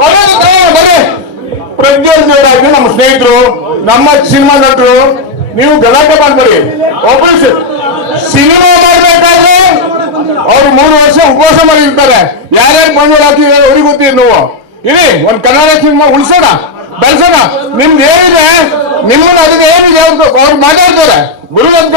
ಬರ್ರಿ ಪ್ರಜ್ವಲ್ ದೇವರಾಜ್ ನಮ್ಮ ಸ್ನೇಹಿತರು, ನಮ್ಮ ಸಿನಿಮಾ ನಟರು. ನೀವು ಗಲಾಟೆ ಮಾಡ್ಬೇಡಿ. ಒಬ್ಬರು ಸಿನಿಮಾ ಮಾಡ್ಬೇಕಾದ್ರೆ ಅವ್ರು 3 ವರ್ಷ ಉಪವಾಸ ಮಾಡಿರ್ತಾರೆ. ಯಾರ್ಯಾರು ಬಂಡವಾಳ ಹಾಕಿದ್ದಾರೆ ಅವ್ರಿಗೆ ಗೊತ್ತಿದೆ. ನೀವು ಇರಿ, ಒಂದ್ ಕನ್ನಡ ಸಿನಿಮಾ ಉಳಿಸೋಣ, ಬೆಳೆಸೋಣ. ನಿಮ್ದು ಏನಿದೆ, ನಿಮ್ಮನ್ನ ಅದಕ್ಕೆ ಏನಿದೆ ಅವ್ರು ಮಾತಾಡ್ತಾರೆ. ಗುರು ಅಂತ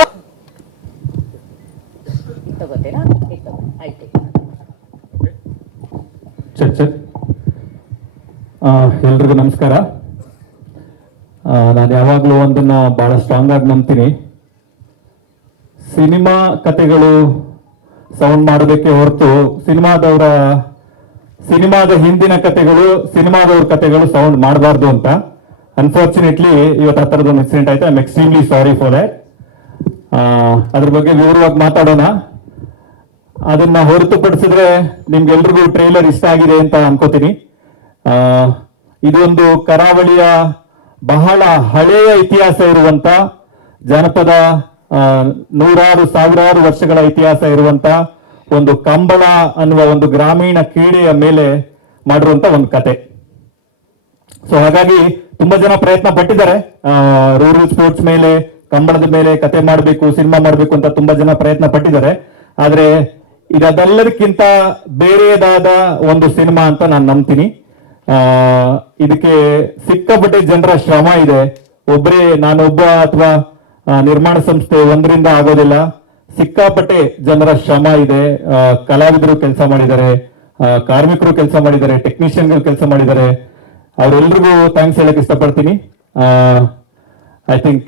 ಎಲ್ರಿಗೂ ನಮಸ್ಕಾರ. ನಾನು ಯಾವಾಗಲೂ ಒಂದನ್ನ ಬಹಳ ಸ್ಟ್ರಾಂಗ್ ಆಗಿ ನಂಬ್ತೀನಿ. ಸಿನಿಮಾ ಕತೆಗಳು ಸೌಂಡ್ ಮಾಡೋದಕ್ಕೆ ಹೊರತು ಸಿನಿಮಾದ ಹಿಂದಿನ ಕತೆಗಳು, ಸಿನಿಮಾದವ್ರ ಕತೆಗಳು ಸೌಂಡ್ ಮಾಡಬಾರ್ದು ಅಂತ. ಅನ್ಫಾರ್ಚುನೇಟ್ಲಿ ಇವತ್ತು ಆ ಥರದೊಂದು ಇನ್ಸಿಡೆಂಟ್ ಆಯ್ತು. I am extremely sorry for that. ಅದ್ರ ಬಗ್ಗೆ ವಿವರವಾಗಿ ಮಾತಾಡೋಣ. ಅದನ್ನ ಹೊರತುಪಡಿಸಿದ್ರೆ ನಿಮ್ಗೆಲ್ರಿಗೂ ಟ್ರೈಲರ್ ಇಷ್ಟ ಆಗಿದೆ ಅಂತ ಅನ್ಕೋತೀನಿ. ಇದೊಂದು ಕರಾವಳಿಯ ಬಹಳ ಹಳೆಯ ಇತಿಹಾಸ ಇರುವಂತ ಜನಪದ, ನೂರಾರು ಸಾವಿರಾರು ವರ್ಷಗಳ ಇತಿಹಾಸ ಇರುವಂತ ಒಂದು ಕಂಬಳ ಅನ್ನುವ ಒಂದು ಗ್ರಾಮೀಣ ಕ್ರೀಡೆಯ ಮೇಲೆ ಮಾಡಿರುವಂತ ಒಂದು ಕತೆ. ಸೊ ಹಾಗಾಗಿ ತುಂಬಾ ಜನ ಪ್ರಯತ್ನ ಪಟ್ಟಿದ್ದಾರೆ. ರೂರಲ್ ಸ್ಪೋರ್ಟ್ಸ್ ಮೇಲೆ, ಕಂಬಳದ ಮೇಲೆ ಕತೆ ಮಾಡಬೇಕು, ಸಿನಿಮಾ ಮಾಡಬೇಕು ಅಂತ ತುಂಬಾ ಜನ ಪ್ರಯತ್ನ ಪಟ್ಟಿದ್ದಾರೆ. ಆದ್ರೆ ಇದೆಲ್ಲದಕ್ಕಿಂತ ಬೇರೆದಾದ ಒಂದು ಸಿನಿಮಾ ಅಂತ ನಾನು ನಂಬ್ತೀನಿ. ಇದಕ್ಕೆ ಸಿಕ್ಕಾಪಟ್ಟೆ ಜನರ ಶ್ರಮ ಇದೆ. ನಾನೊಬ್ಬ ಅಥವಾ ನಿರ್ಮಾಣ ಸಂಸ್ಥೆ ಒಂದರಿಂದ ಆಗೋದಿಲ್ಲ. ಸಿಕ್ಕಾಪಟ್ಟೆ ಜನರ ಶ್ರಮ ಇದೆ. ಕಲಾವಿದರು ಕೆಲಸ ಮಾಡಿದ್ದಾರೆ, ಕಾರ್ಮಿಕರು ಕೆಲಸ ಮಾಡಿದ್ದಾರೆ, ಟೆಕ್ನಿಷಿಯನ್ಗಳು ಕೆಲಸ ಮಾಡಿದ್ದಾರೆ. ಅವರೆಲ್ಲರಿಗೂ ಥ್ಯಾಂಕ್ಸ್ ಹೇಳಕ್ ಇಷ್ಟಪಡ್ತೀನಿ. I think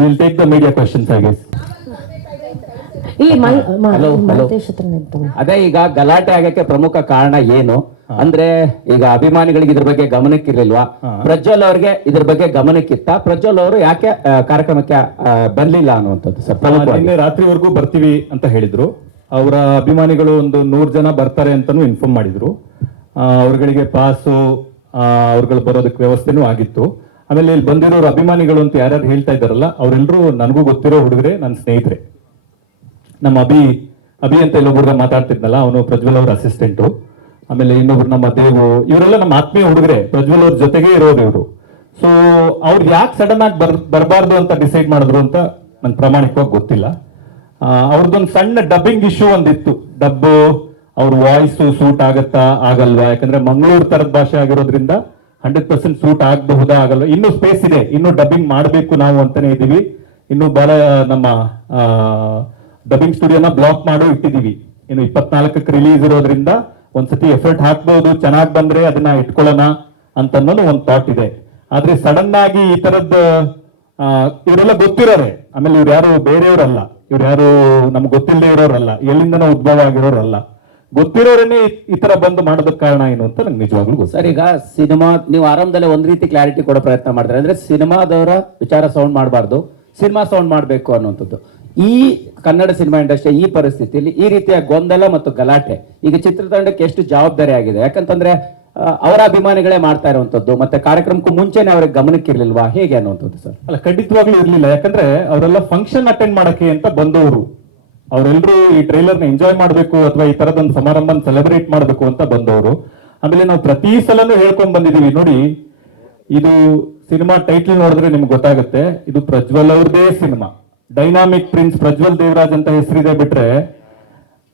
will take the media questions I guess. ಅದೇ ಈಗ ಗಲಾಟೆ ಆಗಕ್ಕೆ ಪ್ರಮುಖ ಕಾರಣ ಏನು ಅಂದ್ರೆ, ಈಗ ಅಭಿಮಾನಿಗಳಿಗೆ ಇದ್ರ ಬಗ್ಗೆ ಗಮನಕ್ಕಿರ್ಲಿಲ್ವಾ? ಪ್ರಜ್ವಲ್ ಅವ್ರಿಗೆ ಇದ್ರ ಬಗ್ಗೆ ಗಮನಕ್ಕಿತ್ತ? ಪ್ರಜ್ವಲ್ ಅವರು ಯಾಕೆ ಕಾರ್ಯಕ್ರಮಕ್ಕೆ ಬರ್ಲಿಲ್ಲ ಅನ್ನುವಂಥದ್ದು ಸರ್. ನಿನ್ನೆ ರಾತ್ರಿವರೆಗೂ ಬರ್ತೀವಿ ಅಂತ ಹೇಳಿದ್ರು. ಅವರ ಅಭಿಮಾನಿಗಳು ಒಂದು 100 ಜನ ಬರ್ತಾರೆ ಅಂತಾನು ಇನ್ಫಾರ್ಮ್ ಮಾಡಿದ್ರು. ಅವ್ರಗಳಿಗೆ ಪಾಸು, ಅವ್ರುಗಳು ಬರೋದಕ್ಕೆ ವ್ಯವಸ್ಥೆನೂ ಆಗಿತ್ತು. ಆಮೇಲೆ ಇಲ್ಲಿ ಬಂದಿರೋರು ಅಭಿಮಾನಿಗಳು ಅಂತ ಯಾರ್ಯಾರು ಹೇಳ್ತಾ ಇದ್ದಾರಲ್ಲ, ಅವರೆಲ್ಲರೂ ನನಗೂ ಗೊತ್ತಿರೋ ಹುಡುಗರೆ, ನನ್ನ ಸ್ನೇಹಿತರೆ. ನಮ್ಮ ಅಭಿ ಅಂತ ಇಲ್ಲೊಬ್ಬರ ಮಾತಾಡ್ತಿದ್ನಲ್ಲ, ಅವನು ಪ್ರಜ್ವಲ್ ಅವ್ರ ಅಸಿಸ್ಟೆಂಟು. ಆಮೇಲೆ ಇನ್ನೊಬ್ರು ನಮ್ಮ ದೇವು, ಇವರೆಲ್ಲ ನಮ್ಮ ಆತ್ಮೀಯ ಹುಡುಗರೆ, ಪ್ರಜ್ವಲ್ ಅವ್ರ ಜೊತೆಗೆ ಇರೋರು ಇವರು. ಸೊ ಅವ್ರಿಗೆ ಯಾಕೆ ಸಡನ್ ಆಗಿ ಬರಬಾರ್ದು ಅಂತ ಡಿಸೈಡ್ ಮಾಡಿದ್ರು ಅಂತ ನಂಗೆ ಪ್ರಾಮಾಣಿಕವಾಗಿ ಗೊತ್ತಿಲ್ಲ. ಅವ್ರದ್ದೊಂದು ಸಣ್ಣ ಡಬ್ಬಿಂಗ್ ಇಶ್ಯೂ ಒಂದಿತ್ತು. ಅವ್ರ ವಾಯ್ಸ್ ಸೂಟ್ ಆಗತ್ತಾ ಆಗಲ್ವಾ? ಯಾಕಂದ್ರೆ ಮಂಗಳೂರು ತರದ ಭಾಷೆ ಆಗಿರೋದ್ರಿಂದ 100% ಸೂಟ್ ಆಗಬಹುದಾ ಆಗಲ್ವಾ? ಇನ್ನೂ ಸ್ಪೇಸ್ ಇದೆ, ಇನ್ನೂ ಡಬ್ಬಿಂಗ್ ಮಾಡಬೇಕು ನಾವು ಅಂತಾನೆ ಇದೀವಿ. ಇನ್ನು ಬಹಳ ನಮ್ಮ ಡಬ್ಬಿಂಗ್ ಸ್ಟುಡಿಯೋನ ಬ್ಲಾಕ್ ಮಾಡೋ ಇಟ್ಟಿದೀವಿ. ಇನ್ನು 24ಕ್ಕೆ ರಿಲೀಸ್ ಇರೋದ್ರಿಂದ ಒಂದ್ಸತಿ ಎಫರ್ಟ್ ಹಾಕ್ಬಹುದು, ಚೆನ್ನಾಗಿ ಬಂದ್ರೆ ಅದನ್ನ ಇಟ್ಕೊಳ್ಳೋಣ ಅಂತ ಅನ್ನೋದು ಒಂದು ಥಾಟ್ ಇದೆ. ಆದ್ರೆ ಸಡನ್ ಆಗಿ ಈ ತರದ್ ಇವರೆಲ್ಲ ಗೊತ್ತಿರೋರೆ. ಆಮೇಲೆ ಇವ್ರು ಯಾರು ಬೇರೆಯವರಲ್ಲ, ಇವ್ರು ಯಾರು ನಮ್ಗೆ ಗೊತ್ತಿಲ್ಲದೆ ಇರೋರಲ್ಲ, ಎಲ್ಲಿಂದನೋ ಉದ್ಭವ ಆಗಿರೋರಲ್ಲ, ಗೊತ್ತಿರೋರೇನೆ ಈ ತರ ಬಂದು ಮಾಡೋದಕ್ಕೆ ಕಾರಣ ಏನು ಅಂತ ನಂಗೆ ನಿಜವಾಗ್ಲೂ ಗೊತ್ತು. ಸರ್, ಈಗ ಸಿನಿಮಾ ನೀವು ಆರಂಭದಲ್ಲೇ ಒಂದ್ ರೀತಿ ಕ್ಲಾರಿಟಿ ಕೊಡೋ ಪ್ರಯತ್ನ ಮಾಡಿದ್ರೆ, ಅಂದ್ರೆ ಸಿನಿಮಾದವರ ವಿಚಾರ ಸೌಂಡ್ ಮಾಡಬಾರ್ದು, ಸಿನಿಮಾ ಸೌಂಡ್ ಮಾಡಬೇಕು ಅನ್ನುವಂಥದ್ದು. ಈ ಕನ್ನಡ ಸಿನಿಮಾ ಇಂಡಸ್ಟ್ರಿ ಈ ಪರಿಸ್ಥಿತಿಯಲ್ಲಿ ಈ ರೀತಿಯ ಗೊಂದಲ ಮತ್ತು ಗಲಾಟೆ ಈಗ ಚಿತ್ರತಂಡಕ್ಕೆ ಎಷ್ಟು ಜವಾಬ್ದಾರಿ ಆಗಿದೆ? ಯಾಕಂತಂದ್ರೆ ಅವರ ಅಭಿಮಾನಿಗಳೇ ಮಾಡ್ತಾ ಇರುವಂತದ್ದು, ಮತ್ತೆ ಕಾರ್ಯಕ್ರಮಕ್ಕೂ ಮುಂಚೆನೆ ಅವ್ರಿಗೆ ಗಮನಕ್ಕೆ ಇರ್ಲಿಲ್ವಾ, ಹೇಗೆ ಅನ್ನುವಂಥದ್ದು ಸರ್? ಅಲ್ಲ, ಖಂಡಿತವಾಗ್ಲೂ ಇರ್ಲಿಲ್ಲ. ಯಾಕಂದ್ರೆ ಅವರೆಲ್ಲ ಫಂಕ್ಷನ್ ಅಟೆಂಡ್ ಮಾಡಕ್ಕೆ ಅಂತ ಬಂದವರು. ಅವರೆಲ್ಲರೂ ಈ ಟ್ರೈಲರ್ನ ಎಂಜಾಯ್ ಮಾಡಬೇಕು ಅಥವಾ ಈ ತರದೊಂದು ಸಮಾರಂಭ ಸೆಲೆಬ್ರೇಟ್ ಮಾಡಬೇಕು ಅಂತ ಬಂದವರು. ಆಮೇಲೆ ನಾವು ಪ್ರತಿ ಸಲನೂ ಹೇಳ್ಕೊಂಡ್ ಬಂದಿದೀವಿ ನೋಡಿ, ಇದು ಸಿನಿಮಾ ಟೈಟಲ್ ನೋಡಿದ್ರೆ ನಿಮ್ಗೆ ಗೊತ್ತಾಗುತ್ತೆ, ಇದು ಪ್ರಜ್ವಲ್ ಅವ್ರದೇ cinema. Dynamic prince Prajwal Devaraj ಅಂತ ಹೆಸರಿದೆ ಬಿಟ್ರೆ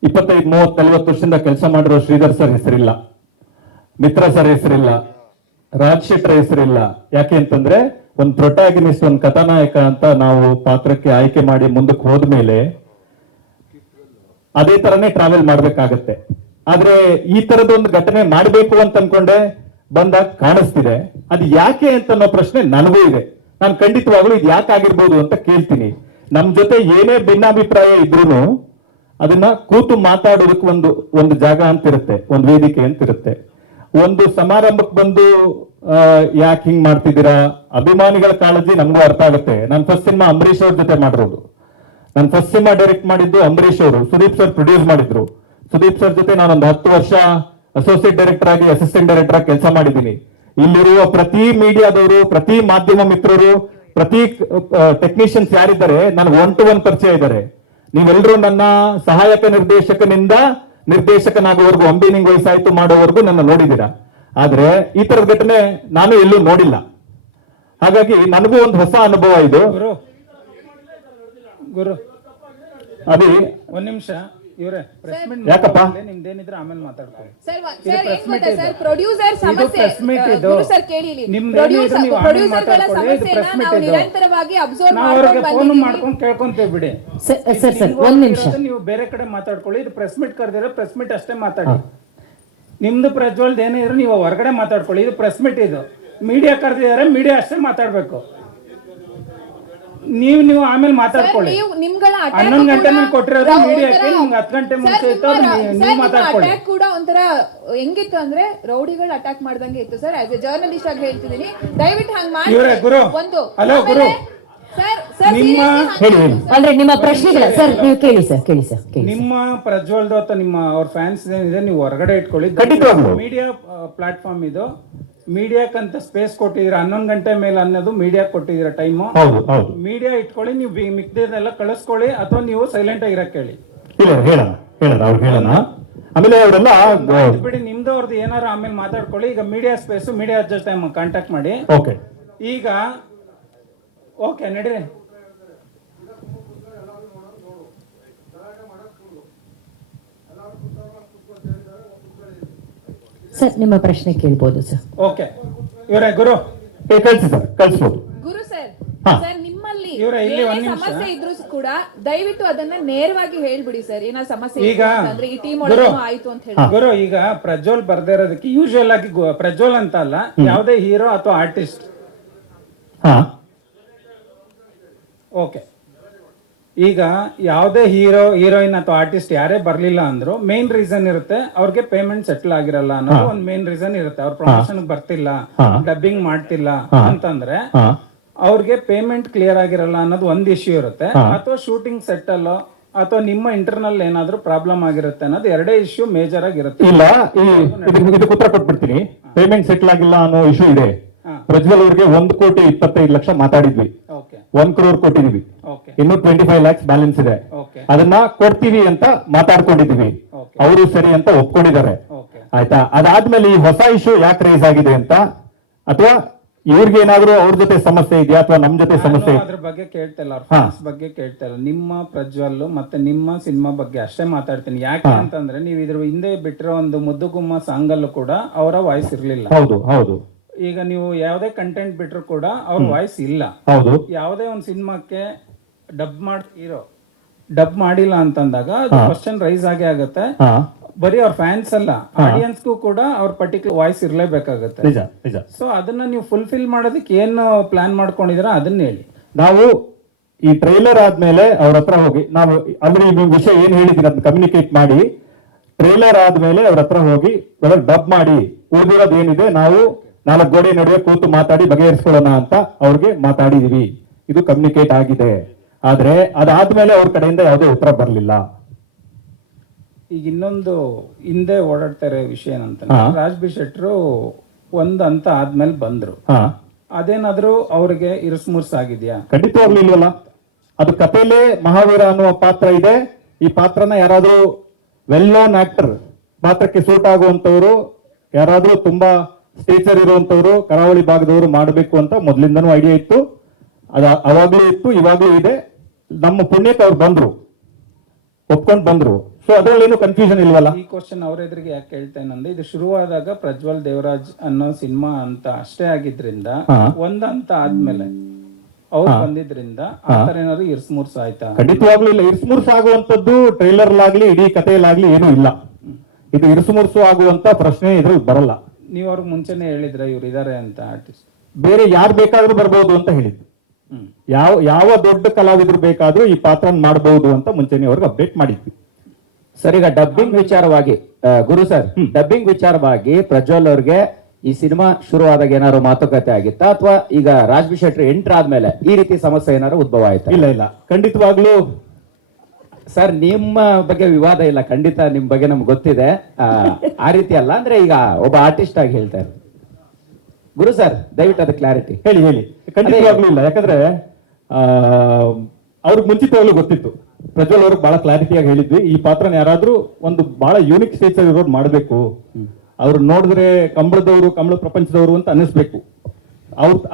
25, 30, 40 ವರ್ಷದಿಂದ ಕೆಲಸ ಮಾಡಿರೋ ಶ್ರೀಧರ್ ಸರ್ ಹೆಸರಿಲ್ಲ, ಮಿತ್ರ ಸರ್ ಹೆಸರಿಲ್ಲ, ರಾಜ್ ಶೆಟ್ಟರ್ ಹೆಸರಿಲ್ಲ. ಯಾಕೆ ಅಂತಂದ್ರೆ ಒಂದು ಪ್ರೊಟ್ಯಾಗನಿಸ್ಟ್, ಒಂದು ಕಥಾನಾಯಕ ಅಂತ ನಾವು ಪಾತ್ರಕ್ಕೆ ಆಯ್ಕೆ ಮಾಡಿ ಮುಂದಕ್ಕೆ ಹೋದ್ಮೇಲೆ ಅದೇ ತರನೇ ಟ್ರಾವೆಲ್ ಮಾಡ್ಬೇಕಾಗತ್ತೆ. ಆದ್ರೆ ಈ ತರದೊಂದು ಘಟನೆ ಮಾಡ್ಬೇಕು ಅಂತ ಅನ್ಕೊಂಡೆ ಬಂದಾಗ ಕಾಣಿಸ್ತಿದೆ. ಅದು ಯಾಕೆ ಅಂತ ಅನ್ನೋ ಪ್ರಶ್ನೆ ನನಗೂ ಇದೆ. ನಾನು ಖಂಡಿತವಾಗ್ಲೂ ಇದು ಯಾಕೆ ಆಗಿರ್ಬೋದು ಅಂತ ಕೇಳ್ತೀನಿ. ನಮ್ ಜೊತೆ ಏನೇ ಭಿನ್ನಾಭಿಪ್ರಾಯ ಇದ್ರೂ ಅದನ್ನ ಕೂತು ಮಾತಾಡೋದಕ್ಕೆ ಒಂದು ಜಾಗ ಅಂತಿರುತ್ತೆ, ಒಂದು ವೇದಿಕೆ ಅಂತಿರುತ್ತೆ. ಒಂದು ಸಮಾರಂಭಕ್ಕೆ ಬಂದು ಯಾಕೆ ಹಿಂಗ್ ಮಾಡ್ತಿದ್ದೀರಾ, ಅಭಿಮಾನಿಗಳ ಕಾಳಜಿ ನಮಗೂ ಅರ್ಥ ಆಗುತ್ತೆ. ನಾನು ಫಸ್ಟ್ ಸಿನಿಮಾ ಅಂಬರೀಶ್ ಅವ್ರ ಜೊತೆ ಮಾಡಿರೋದು. ನಾನು ಫಸ್ಟ್ ಸಿನಿಮಾ ಡೈರೆಕ್ಟ್ ಮಾಡಿದ್ದು ಅಂಬರೀಶ್ ಅವರು, ಸುದೀಪ್ ಸರ್ ಪ್ರೊಡ್ಯೂಸ್ ಮಾಡಿದ್ರು. ಸುದೀಪ್ ಸರ್ ಜೊತೆ ನಾನೊಂದು 10 ವರ್ಷ ಅಸೋಸಿಯೇಟ್ ಡೈರೆಕ್ಟರ್ ಆಗಿ, ಅಸಿಸ್ಟೆಂಟ್ ಡೈರೆಕ್ಟರ್ ಆಗಿ ಕೆಲಸ ಮಾಡಿದ್ದೀನಿ. ಇಲ್ಲಿರುವ ಪ್ರತಿ ಮೀಡಿಯಾದವರು, ಪ್ರತಿ ಮಾಧ್ಯಮ ಮಿತ್ರರು, ಪ್ರತಿ ಟೆಕ್ನಿಷಿಯನ್ಸ್ ಯಾರಿದ್ದಾರೆ ನನಗೆ 1 to 1 ಪರಿಚಯ ಇದ್ದಾರೆ. ನೀವೆಲ್ಲರೂ ನನ್ನ ಸಹಾಯಕ ನಿರ್ದೇಶಕನಿಂದ ನಿರ್ದೇಶಕನಾಗುವವರೆಗೂ, ಅಂಬಿ ನಿಂಗ್ ವಯಸ್ಸಾಯ್ತು ಮಾಡೋವರೆಗೂ ನನ್ನ ನೋಡಿದ್ದೀರಾ. ಆದ್ರೆ ಈ ತರದ ಘಟನೆ ನಾನು ಎಲ್ಲೂ ನೋಡಿಲ್ಲ. ಹಾಗಾಗಿ ನನಗೂ ಒಂದು ಹೊಸ ಅನುಭವ ಇದು. ಗುರು ಅದೇ ಒಂದ್ ನಿಮಿಷ ಇವ್ರೆ ಪ್ರೆಸ್ ಮೀಟ್ ಯಾಕಪ್ಪ? ನಿಮ್ದೇನಿದ್ರೆ ಆಮೇಲೆ ಮಾತಾಡ್ಕೊಳ್ಳಿ. ಸರ್ ಏನ್ ಗೊತ್ತಾ ಸರ್, ಪ್ರೊಡ್ಯೂಸರ್ ಸಮಸ್ಯೆ press meet ಇದು. ಗುರು ಸರ್ ಕೇಳಿ ಇಲ್ಲಿ. ನಿಮ್ದು ಏನಿದ್ರು ನೀವು ಆಮೇಲೆ ಪ್ರೊಡ್ಯೂಸರ್ಗಳ ಮಾತಾಡ್ಕೊಳ್ಳಿ. ಇದು ಸಮಸ್ಯೆನ press meet ನಾವು ಇದು. ನಿರಂತರವಾಗಿ ಅಬ್ಸರ್ವ್ ನಾವು ಅವ್ರಿಗೆ ಮಾಡ್ಕೊಂಡು ಫೋನ್ ಬಂದಿದ್ದೀವಿ. ಮಾಡ್ಕೊಂಡು ಕೇಳ್ಕೊಂತೀವಿ ಬಿಡಿ. ಸರ್ ಒಂದ್ ನಿಮಿಷ. ನೀವು ಬೇರೆ ಕಡೆ ಮಾತಾಡ್ಕೊಳ್ಳಿ. ಇದು ಪ್ರೆಸ್ ಮೀಟ್ ಕರೆದಿರೋ ಪ್ರೆಸ್ ಮೀಟ್ ಅಷ್ಟೇ ಮಾತಾಡಿ. ನಿಮ್ದು ಪ್ರಜ್ವಲ್ದ ಏನಿದ್ರು ನೀವು ಹೊರಗಡೆ ಮಾತಾಡ್ಕೊಳ್ಳಿ. ಇದು ಪ್ರೆಸ್ ಮೀಟ್, ಇದು ಮೀಡಿಯಾ ಕರೆದಿದ್ದಾರೆ, ಮೀಡಿಯಾ ಅಷ್ಟೇ ಮಾತಾಡ್ಬೇಕು. ನೀವು ಆಮೇಲೆ ಮಾತಾಡ್ಕೊಳ್ಳಿ. ನೀವು ನಿಮ್ಗಳ attack 11 ಗಂಟೆ ಮೇಲೆ ಕೂಡ ಕೊಟ್ಟಿರೋದು ಒಂಥರ- ಮೀಡಿಯಾಕ್ಕೆ, ನಿಮ್ಗೆ 10 ಗಂಟೆ ಮುಂಚೆ ಸರ್, ಇತ್ತು, ನಿಮ್ಮ ನೀವು ಮಾತಾಡ್ಕೊಳ್ಳಿ. attack ಕೂಡ ಒಂಥರ ಹೆಂಗಿತ್ತು ಅಂದ್ರೆ ರೌಡಿಗಳು ಅಟ್ಯಾಕ್ ಮಾಡ್ದಂಗೆ ಇತ್ತು ಸರ್. ಆಸ್ ಎ ಜರ್ನಲಿಸ್ಟ್ ಆಗಿ ಹೇಳ್ತಿದ್ದೀನಿ, ದಯವಿಟ್ಟು ಹಂಗ್ ಮಾಡಿ. ಇವ್ರೇ ಗುರು. ಒಂದು ಹಲೋ ಗುರು. ಸರ್ ಹೇಳಿ ಹೇಳಿ. ಅಂದ್ರೆ ನಿಮ್ಮ ಪ್ರಶ್ನೆಗಳ ಸರ್ ನೀವು ಕೇಳಿ ಸರ್, ಕೇಳಿ ಸರ್, ಕೇಳಿ. ನಿಮ್ಮ ಪ್ರಜ್ವಲ್ದು ಅಥವಾ ನಿಮ್ಮ ಅವ್ರ ಫ್ಯಾನ್ಸ್ ಏನಿದೆ ನೀವು ಹೊರಗಡೆ ಇಟ್ಕೊಳ್ಳಿ. ಖಂಡಿತವಾಗ್ಲೂ. ಮೀಡಿಯಾ ಪ್ಲಾಟ್ಫಾರ್ಮ್ ಇದು. ಮೀಡಿಯಾಕ್ಕಂತ ಸ್ಪೇಸ್ ಕೊಟ್ಟಿದ್ದೀರಾ, 11 ಗಂಟೆ ಮೇಲೆ ಅನ್ನೋದು ಮೀಡಿಯಾ ಕೊಟ್ಟಿದ್ದೀರಾ ಟೈಮು. ಹೌದು ಹೌದು. ಮೀಡಿಯಾ ಇಟ್ಕೊಳ್ಳಿ. ನೀವು ಮಿಕ್ಕಿದೆಲ್ಲ ಕಳಿಸ್ಕೊಳ್ಳಿ, ಅಥವಾ ನೀವು ಸೈಲೆಂಟ್ ಆಗಿರಕ್ ಹೇಳಿ. ಇಲ್ಲ ಹೇಳೋಣ ಅವ್ರು ಹೇಳೋಣ. ಆಮೇಲೆ ಅವರೆಲ್ಲ ಇದು ಬಿಡಿ, ನಿಮ್ದು ಅವ್ರದ್ದು ಏನಾರು ಆಮೇಲೆ ಮಾತಾಡ್ಕೊಳ್ಳಿ. ಈಗ ಮೀಡಿಯಾ ಸ್ಪೇಸ್, ಮೀಡಿಯಾ ಜೊತೆ ಕಾಂಟ್ಯಾಕ್ಟ್ ಮಾಡಿ. ಓಕೆ ಈಗ ಓಕೆ ನಡೀರಿ. ಸರ್ ನಿಮ್ಮ ಪ್ರಶ್ನೆ ಕೇಳ್ಬೋದು ಸರ್. ಓಕೆ ಇವರೇ ಗುರು. ಕಳಿಸಿ ಸರ್, ಕಳಿಸ್ಬೋದು. ಗುರು ಸರ್, ಹಾ. ಸರ್ ನಿಮ್ಮಲ್ಲಿ ಇವ್ರೆ ಇಲ್ಲಿ ಏನೇ ಒಂದ್ ನಿಮಿಷ. ಸಮಸ್ಯೆ ಇದ್ರೂ ಕೂಡ ದಯವಿಟ್ಟು ಅದನ್ನ ನೇರವಾಗಿ ಹೇಳ್ಬಿಡಿ ಸರ್. ಏನೋ ಸಮಸ್ಯೆ ಈಗ ಇತ್ತು ಅಂದ್ರೆ ಈ ಟೀಮ್ ಗುರು. ಒಳಗೂ ಆಯ್ತು ಅಂತ ಹೇಳಿ. ಗುರು, ಈಗ ಪ್ರಜ್ವಲ್ ಬರ್ದೇ ಇರೋದಕ್ಕೆ ಯೂಶುವಲ್ ಆಗಿ ಪ್ರಜ್ವಲ್ ಅಂತ ಅಲ್ಲ, ಯಾವುದೇ ಹೀರೋ ಅಥವಾ ಆರ್ಟಿಸ್ಟ್. ಹಾ ಓಕೆ, ಈಗ ಯಾವುದೇ ಹೀರೋಯಿನ್ ಅಥವಾ ಆರ್ಟಿಸ್ಟ್ ಯಾರೇ ಬರ್ಲಿಲ್ಲ ಅಂದ್ರು ಮೇನ್ ರೀಸನ್ ಇರುತ್ತೆ, ಅವ್ರಿಗೆ ಪೇಮೆಂಟ್ ಸೆಟ್ಲ್ ಆಗಿರಲ್ಲ ಅನ್ನೋದು ಒಂದು ಮೇನ್ ರೀಸನ್ ಇರುತ್ತೆ. ಅವ್ರ ಪ್ರಮೋಷನ್ ಬರ್ತಿಲ್ಲ, ಡಬ್ಬಿಂಗ್ ಮಾಡ್ತಿಲ್ಲ ಅಂತಂದ್ರೆ ಹಾ ಅವ್ರಿಗೆ ಪೇಮೆಂಟ್ ಕ್ಲಿಯರ್ ಆಗಿರಲ್ಲ ಅನ್ನೋದು ಒಂದ್ ಇಶ್ಯೂ ಇರುತ್ತೆ. ಅಥವಾ ಶೂಟಿಂಗ್ ಸೆಟ್ ಅಲ್ಲೋ ಅಥವಾ ನಿಮ್ಮ ಇಂಟರ್ನಲ್ ಏನಾದ್ರೂ ಪ್ರಾಬ್ಲಮ್ ಆಗಿರುತ್ತೆ ಅನ್ನೋದು ಎರಡೇ ಇಶ್ಯೂ ಮೇಜರ್ ಆಗಿರುತ್ತೆ. ಇಲ್ಲ, ಇದಕ್ಕೆ ಉತ್ತರ ಕೊಟ್ಬಿಡ್ತೀನಿ. ಪೇಮೆಂಟ್ ಸೆಟ್ಲ್ ಆಗಿಲ್ಲ ಅನ್ನೋ ಇಶ್ಯೂ ಇದೆ. ಪ್ರಜ್ವಲ್ ಅವ್ರಿಗೆ 1,25,00,000 ಮಾತಾಡಿದ್ವಿ, ಓಕೆ 1 crore ಕೊಟ್ಟಿದ್ವಿ. ಓಕೆ ಇನ್ನು 25 lakhs ಬ್ಯಾಲೆನ್ಸ್ ಇದೆ. ಓಕೆ ಅದನ್ನ ಕೊಡ್ತೀವಿ ಅಂತ ಮಾತಾಡ್ಕೊಂಡಿದೀವಿ. ಓಕೆ ಅವರು ಸರಿ ಅಂತ ಒಪ್ಕೊಂಡಿದ್ದಾರೆ. ಓಕೆ ಆಯ್ತಾ? ಅದಾದ್ಮೇಲೆ ಈ ಹೊಸ ಇಶ್ಯೂ ಯಾಕೆ ರೈಸ್ ಆಗಿದೆ ಅಂತ, ಅಥವಾ ಇವ್ರಿಗೆ ಏನಾದ್ರು ಅವ್ರ ಜೊತೆ ಸಮಸ್ಯೆ ಇದೆಯಾ ಅಥವಾ ನಮ್ ಜೊತೆ ಸಮಸ್ಯೆ? ಅದ್ರ ಬಗ್ಗೆ ಕೇಳ್ತಿಲ್ಲ, ಅವ್ರ ಫ್ಯಾನ್ಸ್ ಬಗ್ಗೆ ಕೇಳ್ತಿಲ್ಲ. ನಿಮ್ಮ ಪ್ರಜ್ವಲ್ ಮತ್ತೆ ನಿಮ್ಮ ಸಿನಿಮಾ ಬಗ್ಗೆ ಅಷ್ಟೇ ಮಾತಾಡ್ತೀನಿ. ಯಾಕೆ ಅಂತಂದ್ರೆ ನೀವು ಇದ್ರ ಹಿಂದೆ ಬಿಟ್ಟಿರೋ ಒಂದು ಮುದ್ದುಗುಮ್ಮ ಸಾಂಗ್ ಅಲ್ಲೂ ಕೂಡ ಅವರ ವಾಯ್ಸ್ ಇರ್ಲಿಲ್ಲ. ಹೌದು ಹೌದು. ಈಗ ನೀವು ಯಾವುದೇ ಕಂಟೆಂಟ್ ಬಿಟ್ರು ಕೂಡ ಅವ್ರ ವಾಯ್ಸ್ ಇಲ್ಲ. ಹೌದು. ಯಾವುದೇ ಒಂದು ಸಿನಿಮಾಕ್ಕೆ ಡಬ್ ಮಾಡಿಲ್ಲ ಅಂತಂದಾಗ ಕ್ವಶನ್ ರೈಸ್ ಆಗೇ ಆಗುತ್ತೆ. ಹಾ ಬರೀ ಅವ್ರ ಫ್ಯಾನ್ಸ್ ಅಲ್ಲ, ಆಡಿಯನ್ಸ್ಗೂ ಕೂಡ ಅವ್ರ ಪರ್ಟಿಕ್ಯುಲರ್ ವಾಯ್ಸ್ ಇರ್ಲೇಬೇಕಾಗುತ್ತೆ. ನಿಜ ನಿಜ. ಸೊ ಅದನ್ನ ನೀವು ಫುಲ್ಫಿಲ್ ಮಾಡೋದಕ್ಕೆ ಏನು ಪ್ಲಾನ್ ಮಾಡ್ಕೊಂಡಿದೀರಾ ಅದನ್ನ ಹೇಳಿ. ನಾವು ಈ ಟ್ರೈಲರ್ ಆದ್ಮೇಲೆ ಅವ್ರ ಹತ್ರ ಹೋಗಿ, ನಾವು ಅಂದ್ರೆ ಈ ವಿಷಯ ಏನ್ ಹೇಳಿದೀನಿ ಅದನ್ನ ಕಮ್ಯುನಿಕೇಟ್ ಮಾಡಿ, ಟ್ರೈಲರ್ ಆದ್ಮೇಲೆ ಅವ್ರ ಹತ್ರ ಹೋಗಿ ಡಬ್ ಮಾಡಿ ಉಳಿದಿರೋದು ಏನಿದೆ ನಾವು 4 ಗೋಡೆ ನಡುವೆ ಕೂತು ಮಾತಾಡಿ ಬಗೆಹರಿಸ್ಕೊಳ್ಳೋಣ ಅಂತ ಅವ್ರಿಗೆ ಮಾತಾಡಿದೀವಿ. ಇದು ಕಮ್ಯುನಿಕೇಟ್ ಆಗಿದೆ. ಆದ್ರೆ ಅದಾದ್ಮೇಲೆ ಅವ್ರ ಕಡೆಯಿಂದ ಯಾವುದೇ ಉತ್ತರ ಬರಲಿಲ್ಲ. ಈಗ ಇನ್ನೊಂದು ಹಿಂದೆ ಓಡಾಡ್ತಾ ಇರೋ ವಿಷಯ ಏನಂತ, ರಾಜ್ ಬಿ ಶೆಟ್ರು ಒಂದ್ ಹಂತ ಆದ್ಮೇಲೆ ಬಂದ್ರು. ಅದೇನಾದ್ರೂ ಅವ್ರಿಗೆ ಇರುಸ್ಮುರ್ಸ್ ಆಗಿದ್ಯಾ? ಖಂಡಿತವಾಗ್ಲೂ ಇಲ್ವಲ್ಲ. ಅದು ಕಥೆಲೇ ಮಹಾವೀರ ಅನ್ನುವ ಪಾತ್ರ ಇದೆ. ಈ ಪಾತ್ರನ ಯಾರಾದ್ರೂ ವೆಲ್ ನೋನ್ ಆಕ್ಟರ್, ಪಾತ್ರಕ್ಕೆ ಸೂಟ್ ಆಗುವಂತವ್ರು, ಯಾರಾದ್ರೂ ತುಂಬಾ ಸ್ಟೇಚರ್ ಇರುವಂತವ್ರು, ಕರಾವಳಿ ಭಾಗದವರು ಮಾಡಬೇಕು ಅಂತ ಮೊದ್ಲಿಂದನೂ ಐಡಿಯಾ ಇತ್ತು. ಅವಾಗ್ಲೂ ಇತ್ತು, ಇವಾಗ್ಲೂ ಇದೆ. ನಮ್ಮ ಪುಣ್ಯಕ್ಕೆ ಅವ್ರು ಬಂದ್ರು, ಒಪ್ಕೊಂಡ್ ಬಂದ್ರು. ಸೊ ಅದ್ರಲ್ಲೇನು ಕನ್ಫ್ಯೂಷನ್ ಇಲ್ವಲ್ಲ. ಈ ಕ್ವಶನ್ ಅವ್ರ ಎದುರಿಗೆ ಯಾಕೆ ಕೇಳ್ತೇನಂದ್ರೆ, ಇದು ಶುರುವಾದಾಗ ಪ್ರಜ್ವಲ್ ದೇವರಾಜ್ ಅನ್ನೋ ಸಿನಿಮಾ ಅಂತ ಅಷ್ಟೇ ಆಗಿದ್ರಿಂದ ಒಂದ್ ಹಂತ ಆದ್ಮೇಲೆ ಅವ್ರು ಬಂದಿದ್ರಿಂದ ಆತರ ಏನಾದ್ರು ಇರ್ಸ್ಮೂರ್ಸ್ ಆಯ್ತಾ? ಖಂಡಿತವಾಗ್ಲೂ ಇಲ್ಲ. ಇರ್ಸ್ಮುರ್ಸ್ ಆಗುವಂತದ್ದು ಟ್ರೈಲರ್ ಲಾಗ್ಲಿ ಇಡೀ ಕಥೆಯಲ್ಲಾಗ್ಲಿ ಏನೂ ಇಲ್ಲ. ಇದು ಇರ್ಸ್ಮುರ್ಸು ಆಗುವಂತ ಪ್ರಶ್ನೆ ಇದ್ರಲ್ಲಿ ಬರಲ್ಲ. ನೀವ್ ಅವ್ರಿಗೆ ಮುಂಚೆನೆ ಹೇಳಿದ್ರ ಇವ್ರು ಇದಾರೆ ಅಂತ ಆರ್ಟಿಸ್ಟ್? ಬೇರೆ ಯಾರು ಬೇಕಾದ್ರೂ ಬರ್ಬೋದು ಅಂತ ಹೇಳಿದ್ದು. ಯಾವ ದೊಡ್ಡ ಕಲಾವಿದ್ರು ಬೇಕಾದ್ರೂ ಈ ಪಾತ್ರ ಮಾಡಬಹುದು ಅಂತ ಮುಂಚೆನೆ ಅವ್ರಿಗೆ ಅಪ್ಡೇಟ್ ಮಾಡಿದ್ವಿ. ಸರ್, ಈಗ ಡಬ್ಬಿಂಗ್ ವಿಚಾರವಾಗಿ ಗುರು ಸರ್, ಡಬ್ಬಿಂಗ್ ವಿಚಾರವಾಗಿ ಪ್ರಜ್ವಲ್ ಅವ್ರಿಗೆ ಈ ಸಿನಿಮಾ ಶುರುವಾದಾಗ ಏನಾದ್ರು ಮಾತುಕತೆ ಆಗಿತ್ತಾ, ಅಥವಾ ಈಗ ರಾಜ್ ಬಿ ಶೆಟ್ಟಿ ಎಂಟರ್ ಆದ್ಮೇಲೆ ಈ ರೀತಿ ಸಮಸ್ಯೆ ಏನಾದ್ರು ಉದ್ಭವ ಆಯ್ತಾ? ಇಲ್ಲ ಇಲ್ಲ, ಖಂಡಿತವಾಗ್ಲೂ ಸರ್ ನಿಮ್ಮ ಬಗ್ಗೆ ವಿವಾದ ಇಲ್ಲ, ಖಂಡಿತ ನಿಮ್ ಬಗ್ಗೆ ನಮ್ಗೆ ಗೊತ್ತಿದೆ. ಆ ರೀತಿ ಅಲ್ಲ, ಅಂದ್ರೆ ಈಗ ಒಬ್ಬ ಆರ್ಟಿಸ್ಟ್ ಆಗಿ ಹೇಳ್ತಾ ಇರೋದು. ಗುರು ಸರ್, ದಯವಿಟ್ಟು ಅದು ಕ್ಲಾರಿಟಿ ಹೇಳಿ. ಖಂಡಿತವಾಗ್ಲೂ ಇಲ್ಲ. ಯಾಕಂದ್ರೆ ಅವ್ರಿಗೆ ಮುಂಚಿತವಾಗ್ಲೂ ಗೊತ್ತಿತ್ತು. ಪ್ರಜ್ವಲ್ ಅವ್ರಿಗೆ ಬಹಳ ಕ್ಲಾರಿಟಿಯಾಗಿ ಹೇಳಿದ್ವಿ, ಈ ಪಾತ್ರನ ಯಾರಾದ್ರೂ ಒಂದು ಬಹಳ ಯೂನಿಕ್ ಸ್ಟೇಚರ್ ಇರೋರು ಮಾಡಬೇಕು. ಅವ್ರು ನೋಡಿದ್ರೆ ಕಂಬಳದವರು ಕಂಬಳ ಪ್ರಪಂಚದವರು ಅಂತ ಅನ್ನಿಸ್ಬೇಕು,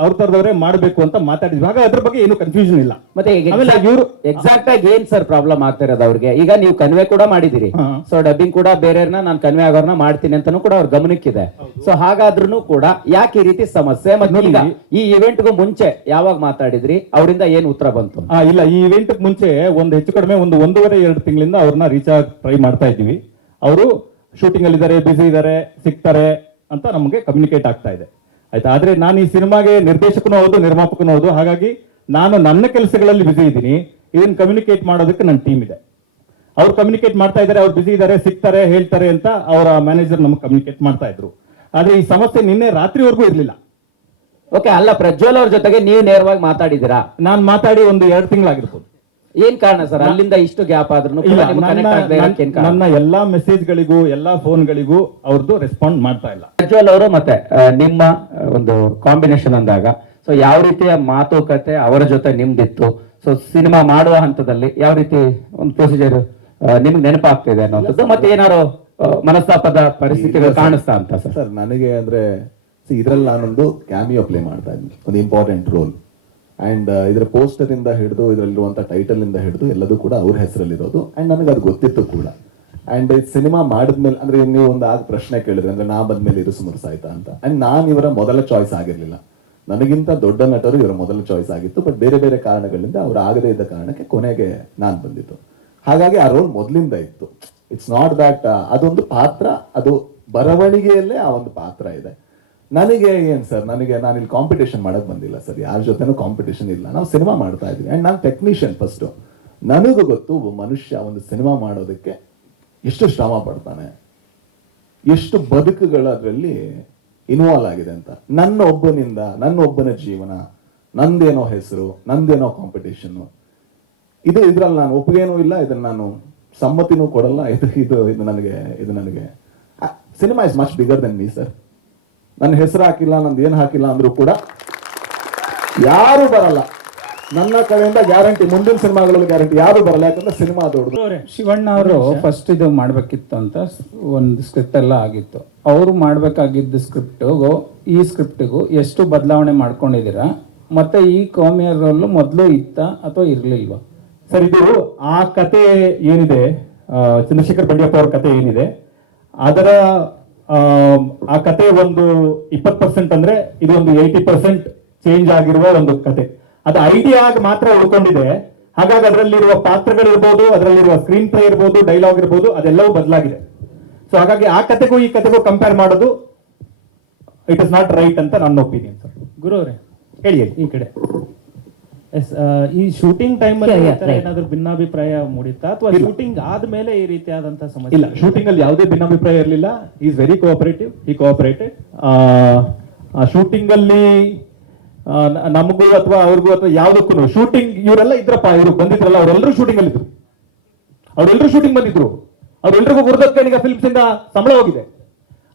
ಅವ್ರ ತರದವರೇ ಮಾಡಬೇಕು ಅಂತ ಮಾತಾಡಿದ್ವಿ. ಹಾಗೆ ಅದ್ರ ಬಗ್ಗೆ ಏನು ಕನ್ಫ್ಯೂಷನ್ ಇಲ್ಲ. ಮತ್ತೆ ಆಮೇಲೆ ಇವರು ಎಕ್ಸಾಕ್ಟ್ ಆಗಿ ಏನ್ ಸರ್ ಪ್ರಾಬ್ಲಮ್ ಆಗ್ತಾ ಇರೋದು ಅವ್ರಿಗೆ? ಈಗ ನೀವು ಕನ್ವೆ ಕೂಡ ಮಾಡಿದಿರಿ, ಹಾ. ಸೊ ಡಬ್ಬಿಂಗ್ ಕೂಡ ಬೇರೆಯವ್ರನ್ನ ನಾನು ಕನ್ವೆ ಆಗೋರ್ನ ಮಾಡ್ತೀನಿ ಅಂತಾನು ಕೂಡ ಅವ್ರ ಗಮನಕ್ಕಿದೆ. ಸೊ ಹಾಗಾದ್ರೂ ಕೂಡ ಯಾಕೆ ಈ ರೀತಿ ಸಮಸ್ಯೆ? ಮತ್ತೆ ಈಗ ಈ ಇವೆಂಟ್ಗೂ ಮುಂಚೆ ಯಾವಾಗ ಮಾತಾಡಿದ್ರಿ, ಅವರಿಂದ ಏನ್ ಉತ್ತರ ಬಂತು? ಇಲ್ಲ, ಈ ಇವೆಂಟ್ ಮುಂಚೆ ಒಂದು ಹೆಚ್ಚು ಕಡಿಮೆ 1.5-2 ತಿಂಗಳಿಂದ ಅವ್ರನ್ನ ರೀಚ್ ಆಗಿ ಟ್ರೈ ಮಾಡ್ತಾ ಇದ್ವಿ. ಅವರು ಶೂಟಿಂಗ್ ಅಲ್ಲಿ ಇದಾರೆ, ಬಿಸಿ ಇದಾರೆ, ಸಿಗ್ತಾರೆ ಅಂತ ನಮಗೆ ಕಮ್ಯುನಿಕೇಟ್ ಆಗ್ತಾ ಇದೆ. ಆಯ್ತಾ, ಆದ್ರೆ ನಾನು ಈ ಸಿನಿಮಾಗೆ ನಿರ್ದೇಶಕನೂ ಹೌದು, ನಿರ್ಮಾಪಕನೂ ಹೌದು. ಹಾಗಾಗಿ ನಾನು ನನ್ನ ಕೆಲಸಗಳಲ್ಲಿ ಬಿಸಿ ಇದ್ದೀನಿ. ಇದನ್ನ ಕಮ್ಯುನಿಕೇಟ್ ಮಾಡೋದಕ್ಕೆ ನನ್ನ ಟೀಮ್ ಇದೆ. ಅವ್ರು ಕಮ್ಯುನಿಕೇಟ್ ಮಾಡ್ತಾ ಇದ್ದಾರೆ, ಅವ್ರು ಬಿಸಿ ಇದ್ದಾರೆ, ಸಿಗ್ತಾರೆ, ಹೇಳ್ತಾರೆ ಅಂತ ಅವರ ಮ್ಯಾನೇಜರ್ ನಮಗೆ ಕಮ್ಯುನಿಕೇಟ್ ಮಾಡ್ತಾ ಇದ್ರು. ಆದ್ರೆ ಈ ಸಮಸ್ಯೆ ನಿನ್ನೆ ರಾತ್ರಿವರೆಗೂ ಇರ್ಲಿಲ್ಲ. ಓಕೆ, ಅಲ್ಲ ಪ್ರಜ್ವಲ್ ಅವ್ರ ಜೊತೆಗೆ ನೀವು ನೇರವಾಗಿ ಮಾತಾಡಿದಿರಾ? ನಾನು ಮಾತಾಡಿ 1-2 ತಿಂಗಳಾಗಿರ್ಬೋದು. ಏನ್ ಕಾರಣ ಸರ್ ಅಲ್ಲಿಂದ ಇಷ್ಟು ಗ್ಯಾಪ್ ಆದ್ರೂ? ಇಲ್ಲ, ನನ್ನ ಎಲ್ಲಾ ಮೆಸೇಜ್ಗಳಿಗೂ ಎಲ್ಲಾ ಫೋನ್ಗಳಿಗೂ ಅವ್ರದ್ದು ರೆಸ್ಪಾಂಡ್ ಮಾಡ್ತಾ ಇಲ್ಲ. ಪ್ರಜ್ವಲ್ ಅವರು ಮತ್ತೆ ನಿಮ್ಮ ಒಂದು ಕಾಂಬಿನೇಷನ್ ಅಂದಾಗ ಸೊ ಯಾವ ರೀತಿಯ ಮಾತುಕತೆ ಅವರ ಜೊತೆ ನಿಮ್ದಿತ್ತು? ಸೊ ಸಿನಿಮಾ ಮಾಡುವ ಹಂತದಲ್ಲಿ ಯಾವ ರೀತಿ ಒಂದು ಪ್ರೊಸೀಜರ್ ನಿಮ್ಗೆ ನೆನಪಾಗ್ತಿದೆ ಅನ್ನೋದು, ಮತ್ತೆ ಏನಾದ್ರು ಮನಸ್ತಾಪದ ಪರಿಸ್ಥಿತಿಗಳು ಕಾಣಿಸ್ತಾ ಅಂತ ಸರ್? ಸರ್ ನನಗೆ ಅಂದ್ರೆ ಇದ್ರಲ್ಲಿ ನಾನೊಂದು ಕ್ಯಾಮಿಯೋ ಪ್ಲೇ ಮಾಡ್ತಾ ಇದ್ದೀನಿ, ಒಂದು ಇಂಪಾರ್ಟೆಂಟ್ ರೋಲ್. ಅಂಡ್ ಇದರ ಪೋಸ್ಟರ್ ಇಂದ ಹಿಡಿದು ಇದರಲ್ಲಿರುವಂತ ಟೈಟಲ್ ಇಂದ ಹಿಡಿದು ಎಲ್ಲದೂ ಕೂಡ ಅವ್ರ ಹೆಸರಲ್ಲಿರೋದು. ಅಂಡ್ ನನಗೆ ಅದು ಗೊತ್ತಿತ್ತು ಕೂಡ. ಅಂಡ್ ಸಿನಿಮಾ ಮಾಡಿದ್ಮೇಲೆ ಅಂದ್ರೆ ನೀವು ಒಂದು ಆಗ ಪ್ರಶ್ನೆ ಕೇಳಿದ್ರೆ ಅಂದ್ರೆ ನಾ ಬಂದ್ಮೇಲೆ ಇದು ಸುಮಾರು ಆಯ್ತಾ ಅಂತ. ಅಂಡ್ ನಾನು ಇವರ ಮೊದಲ ಚಾಯ್ಸ್ ಆಗಿರ್ಲಿಲ್ಲ, ನನಗಿಂತ ದೊಡ್ಡ ನಟರು ಇವರ ಮೊದಲ ಚಾಯ್ಸ್ ಆಗಿತ್ತು. ಬಟ್ ಬೇರೆ ಬೇರೆ ಕಾರಣಗಳಿಂದ ಅವ್ರು ಆಗದೇ ಇದ್ದ ಕಾರಣಕ್ಕೆ ಕೊನೆಗೆ ನಾನು ಬಂದಿತ್ತು. ಹಾಗಾಗಿ ಆ ರೋಲ್ ಮೊದಲಿಂದ ಇತ್ತು. ಇಟ್ಸ್ ನಾಟ್ ದಟ್ ಅದೊಂದು ಪಾತ್ರ, ಅದು ಬರವಣಿಗೆಯಲ್ಲೇ ಆ ಒಂದು ಪಾತ್ರ ಇದೆ. ನನಗೆ ಏನ್ ಸರ್, ನಾನು ಇಲ್ಲಿ ಕಾಂಪಿಟೇಷನ್ ಮಾಡಕ್ ಬಂದಿಲ್ಲ ಸರ್, ಯಾರ ಜೊತೆನೂ ಕಾಂಪಿಟೇಷನ್ ಇಲ್ಲ. ನಾವು ಸಿನಿಮಾ ಮಾಡ್ತಾ ಇದ್ವಿ. ಅಂಡ್ ನಾನು ಟೆಕ್ನಿಷಿಯನ್ ಫಸ್ಟ್. ನನಗೂ ಗೊತ್ತು ಒಬ್ಬ ಮನುಷ್ಯ ಒಂದು ಸಿನಿಮಾ ಮಾಡೋದಕ್ಕೆ ಎಷ್ಟು ಶ್ರಮ ಪಡ್ತಾನೆ, ಎಷ್ಟು ಬದುಕುಗಳು ಅದರಲ್ಲಿ ಇನ್ವಾಲ್ವ್ ಆಗಿದೆ ಅಂತ. ನನ್ನ ಒಬ್ಬನ ಜೀವನ, ನಂದೇನೋ ಹೆಸರು, ನಂದೇನೋ ಕಾಂಪಿಟೇಷನ್, ಇದ್ರಲ್ಲಿ ನಾನು ಒಪ್ಪಿಗೆನೂ ಇಲ್ಲ, ಇದನ್ನ ನಾನು ಸಮ್ಮತಿನೂ ಕೊಡಲ್ಲ. ಇದು ನನಗೆ cinema is much bigger then me sir. ನನ್ನ ಹೆಸರು ಹಾಕಿಲ್ಲ, ನಂದು ಏನು ಹಾಕಿಲ್ಲ ಅಂದ್ರೂ ಕೂಡ ಯಾರು ಬರಲ್ಲ ನನ್ನ ಕಡೆಯಿಂದ, ಗ್ಯಾರಂಟಿ. ಮುಂದಿನ ಸಿನಿಮಾಗಳಲ್ಲಿ ಗ್ಯಾರಂಟಿ ಯಾರು ಬರಲ್ಲ, ಯಾಕಂದ್ರೆ ಸಿನಿಮಾ ದೊಡ್ಡದು. ಶಿವಣ್ಣ ಅವರು ಫಸ್ಟ್ ಇದು ಮಾಡ್ಬೇಕಿತ್ತು ಅಂತ ಒಂದು ಸ್ಕ್ರಿಪ್ಟ್ ಎಲ್ಲ ಆಗಿತ್ತು. ಅವರು ಮಾಡ್ಬೇಕಾಗಿದ್ದ ಸ್ಕ್ರಿಪ್ಟಿಗೂ ಈ ಸ್ಕ್ರಿಪ್ಟಿಗೂ ಎಷ್ಟು ಬದಲಾವಣೆ ಮಾಡ್ಕೊಂಡಿದ್ದೀರಾ? ಮತ್ತೆ ಈ ಕಾಮಿಯರ್ ರೋಲ್ ಮೊದಲು ಇತ್ತ ಅಥವಾ ಇರ್ಲಿಲ್ವಾ ಸರ್? ಇದು ಆ ಕತೆ ಏನಿದೆ, ಚಂದ್ರಶೇಖರ್ ಬಂಡಿಯಪ್ಪ ಅವ್ರ ಕತೆ ಏನಿದೆ, ಅದರ ಆ ಕತೆ ಒಂದು 20% ಅಂದ್ರೆ ಇದು ಒಂದು 80% ಚೇಂಜ್ ಆಗಿರುವ ಒಂದು ಕತೆ. ಅದು ಐಡಿಯಾ ಆಗಿ ಮಾತ್ರ ಉಳ್ಕೊಂಡಿದೆ. ಹಾಗಾಗಿ ಅದರಲ್ಲಿರುವ ಪಾತ್ರಗಳಿರ್ಬೋದು, ಅದರಲ್ಲಿರುವ ಸ್ಕ್ರೀನ್ ಪ್ಲೇ ಇರ್ಬೋದು, ಡೈಲಾಗ್ ಇರ್ಬೋದು, ಅದೆಲ್ಲವೂ ಬದಲಾಗಿದೆ. ಸೊ ಹಾಗಾಗಿ ಆ ಕತೆಗೂ ಈ ಕತೆಗೂ ಕಂಪೇರ್ ಮಾಡೋದು ಇಟ್ ಇಸ್ ನಾಟ್ ರೈಟ್ ಅಂತ ನನ್ನ ಒಪಿನಿಯನ್ ಸರ್. ಗುರು ಅವರೇ ಹೇಳಿ ಈ ಕಡೆ. ಈ ಶೂಟಿಂಗ್ ಟೈಮ್ ಅಲ್ಲಿ ಏನಾದ್ರು ಭಿನ್ನಾಭಿಪ್ರಾಯ ಮೂಡಿತ್ತಾ ಅಥವಾ ಶೂಟಿಂಗ್ ಆದ್ಮೇಲೆ ಈ ರೀತಿಯಾದಂತಹ ಸಮಸ್ಯೆ? ಇಲ್ಲ, ಶೂಟಿಂಗ್ ಅಲ್ಲಿ ಯಾವುದೇ ಭಿನ್ನಾಭಿಪ್ರಾಯ ಇರಲಿಲ್ಲ. ಈಸ್ ವೆರಿ ಕೋಆಪರೇಟಿವ್, ಈ ಕೋಆಪರೇಟೆಡ್. ಶೂಟಿಂಗ್ ಅಲ್ಲಿ ನಮಗೂ ಅಥವಾ ಅವ್ರಿಗೂ ಅಥವಾ ಯಾವುದಕ್ಕೂ ಶೂಟಿಂಗ್ ಇವರೆಲ್ಲ ಇದ್ರಪ್ಪ, ಇವರು ಬಂದಿದ್ರಲ್ಲ ಅವರೆಲ್ಲರೂ ಶೂಟಿಂಗ್ ಅಲ್ಲಿ ಇದ್ರು. ಅವರೆಲ್ಲರೂ ಶೂಟಿಂಗ್ ಬಂದಿದ್ರು. ಅವ್ರೆಲ್ರಿಗೂ ಗುರುದತ್ಕನಿಗೆ ಫಿಲ್ಮ್ಸ್ ಇಂದ ಸಂಬಳ ಹೋಗಿದೆ.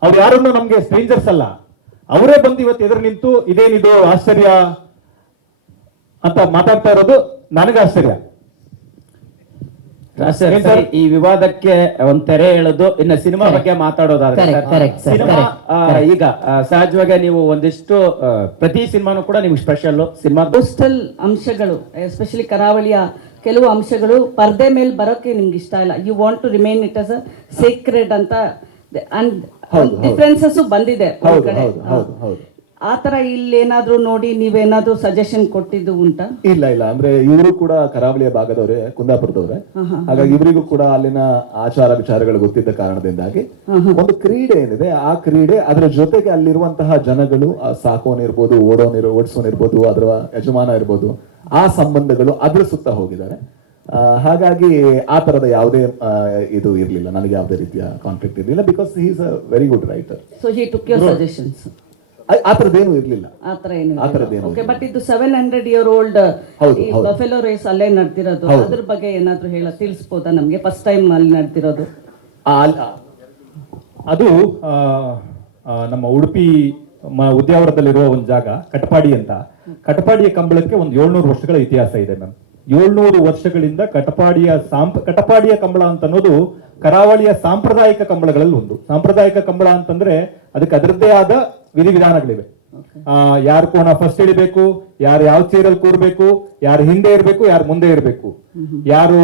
ಅವ್ರು ಯಾರನ್ನು ನಮ್ಗೆ ಸ್ಟ್ರೇಂಜರ್ಸ್ ಅಲ್ಲ. ಅವರೇ ಬಂದು ಇವತ್ತು ಎದುರು ನಿಂತು ಇದೇನಿದು ಆಶ್ಚರ್ಯ ಅಂತ ಮಾತಾಡ್ತಾ ಇರೋದು ನನಗೆ ಆಶ್ಚರ್ಯ. ಈ ವಿವಾದಕ್ಕೆ ಒಂದ್ ತೆರೆ ಎಳೆದು ಇನ್ನು ಸಿನಿಮಾ ಬಗ್ಗೆ ಮಾತಾಡೋದಾದ್ರೆ ಸಿನಿಮಾ ಈಗ ಸಹಜವಾಗಿ ನೀವು ಒಂದಿಷ್ಟು ಪ್ರತಿ ಸಿನಿಮಾನು ಕೂಡ ನಿಮ್ಗೆ ಸ್ಪೆಷಲ್ ಸಿನಿಮಾ ಕೋಸ್ಟಲ್ ಅಂಶಗಳು, ಎಸ್ಪೆಷಲಿ ಕರಾವಳಿಯ ಕೆಲವು ಅಂಶಗಳು ಪರ್ದೆ ಮೇಲೆ ಬರೋಕೆ ನಿಮ್ಗೆ ಇಷ್ಟ ಇಲ್ಲ. You want to remain it as a secret ಅಂತ ಡಿಫ್ರೆನ್ಸಸ್ ಬಂದಿದೆ. ಆ ತರ ಇಲ್ಲೇನಾದ್ರೂ ನೋಡಿ ನೀವೇನಾದ್ರೂ ಸಜೆಷನ್ ಕೊಟ್ಟಿದ್ದು ಉಂಟಾ? ಇಲ್ಲ, ಅಂದ್ರೆ ಇವರು ಕೂಡ ಕರಾವಳಿಯ ಭಾಗದವರೇ, ಕುಂದಾಪುರದವ್ರೆ. ಹಾಗಾಗಿ ಇವರಿಗೂ ಕೂಡ ಅಲ್ಲಿನ ಆಚಾರ ವಿಚಾರಗಳು ಗೊತ್ತಿದ್ದ ಕಾರಣದಿಂದಾಗಿ ಒಂದು ಕ್ರೀಡೆ ಏನಿದೆ, ಆ ಕ್ರೀಡೆ ಅದರ ಜೊತೆಗೆ ಅಲ್ಲಿರುವಂತಹ ಜನಗಳು, ಸಾಕೋನಿರ್ಬೋದು, ಓಡಿಸೋನಿರ್ಬೋದು, ಅದರ ಯಜಮಾನ ಇರ್ಬೋದು, ಆ ಸಂಬಂಧಗಳು ಅದ್ರ ಸುತ್ತ ಹೋಗಿದ್ದಾರೆ. ಹಾಗಾಗಿ ಆ ತರದ ಯಾವುದೇ ಇದು ಇರ್ಲಿಲ್ಲ, ನನಗೆ ಯಾವುದೇ ರೀತಿಯ ಕಾನ್ಫ್ಲಿಕ್ಟ್ ಇರಲಿಲ್ಲ. Because he is a very good writer. So he took your suggestions. ಆ ತರದೇನು ಇರ್ಲಿಲ್ಲ. ಬಟ್ ಇದು 700-year-old ಬಫೆಲೋ ರೇಸ್ ಅಲ್ಲೇ ನಡೆದಿರೋದು, ಅದ್ರ ಬಗ್ಗೆ ಏನಾದ್ರು ತಿಳಿಸ್ಬೋದಾ ನಮ್ಗೆ? ಫಸ್ಟ್ ಟೈಮ್ ಅಲ್ಲಿ ನಡೆದಿರೋದು ಅದು ನಮ್ಮ ಉಡುಪಿ ಉದ್ಯಾವರದಲ್ಲಿರುವ ಒಂದು ಜಾಗ ಕಟಪಾಡಿ ಅಂತ. ಕಟಪಾಡಿಯ ಕಂಬಳಕ್ಕೆ ಒಂದು 700 ವರ್ಷಗಳ ಇತಿಹಾಸ ಇದೆ ಮ್ಯಾಮ್. 700 ವರ್ಷಗಳಿಂದ ಕಟಪಾಡಿಯ ಕಂಬಳ ಅಂತ ಅನ್ನೋದು ಕರಾವಳಿಯ ಸಾಂಪ್ರದಾಯಿಕ ಕಂಬಳಗಳಲ್ಲಿ ಒಂದು. ಸಾಂಪ್ರದಾಯಿಕ ಕಂಬಳ ಅಂತಂದ್ರೆ ಅದಕ್ಕೆ ಅದರದ್ದೇ ಆದ ವಿಧಿವಿಧಾನಗಳಿವೆ. ಯಾರು ಕೋಣ ಫಸ್ಟ್ ಇಳಿಬೇಕು, ಯಾರು ಯಾವ ಚೇರಲ್ಲಿ ಕೂರ್ಬೇಕು, ಯಾರು ಹಿಂದೆ ಇರಬೇಕು, ಯಾರು ಮುಂದೆ ಇರಬೇಕು, ಯಾರು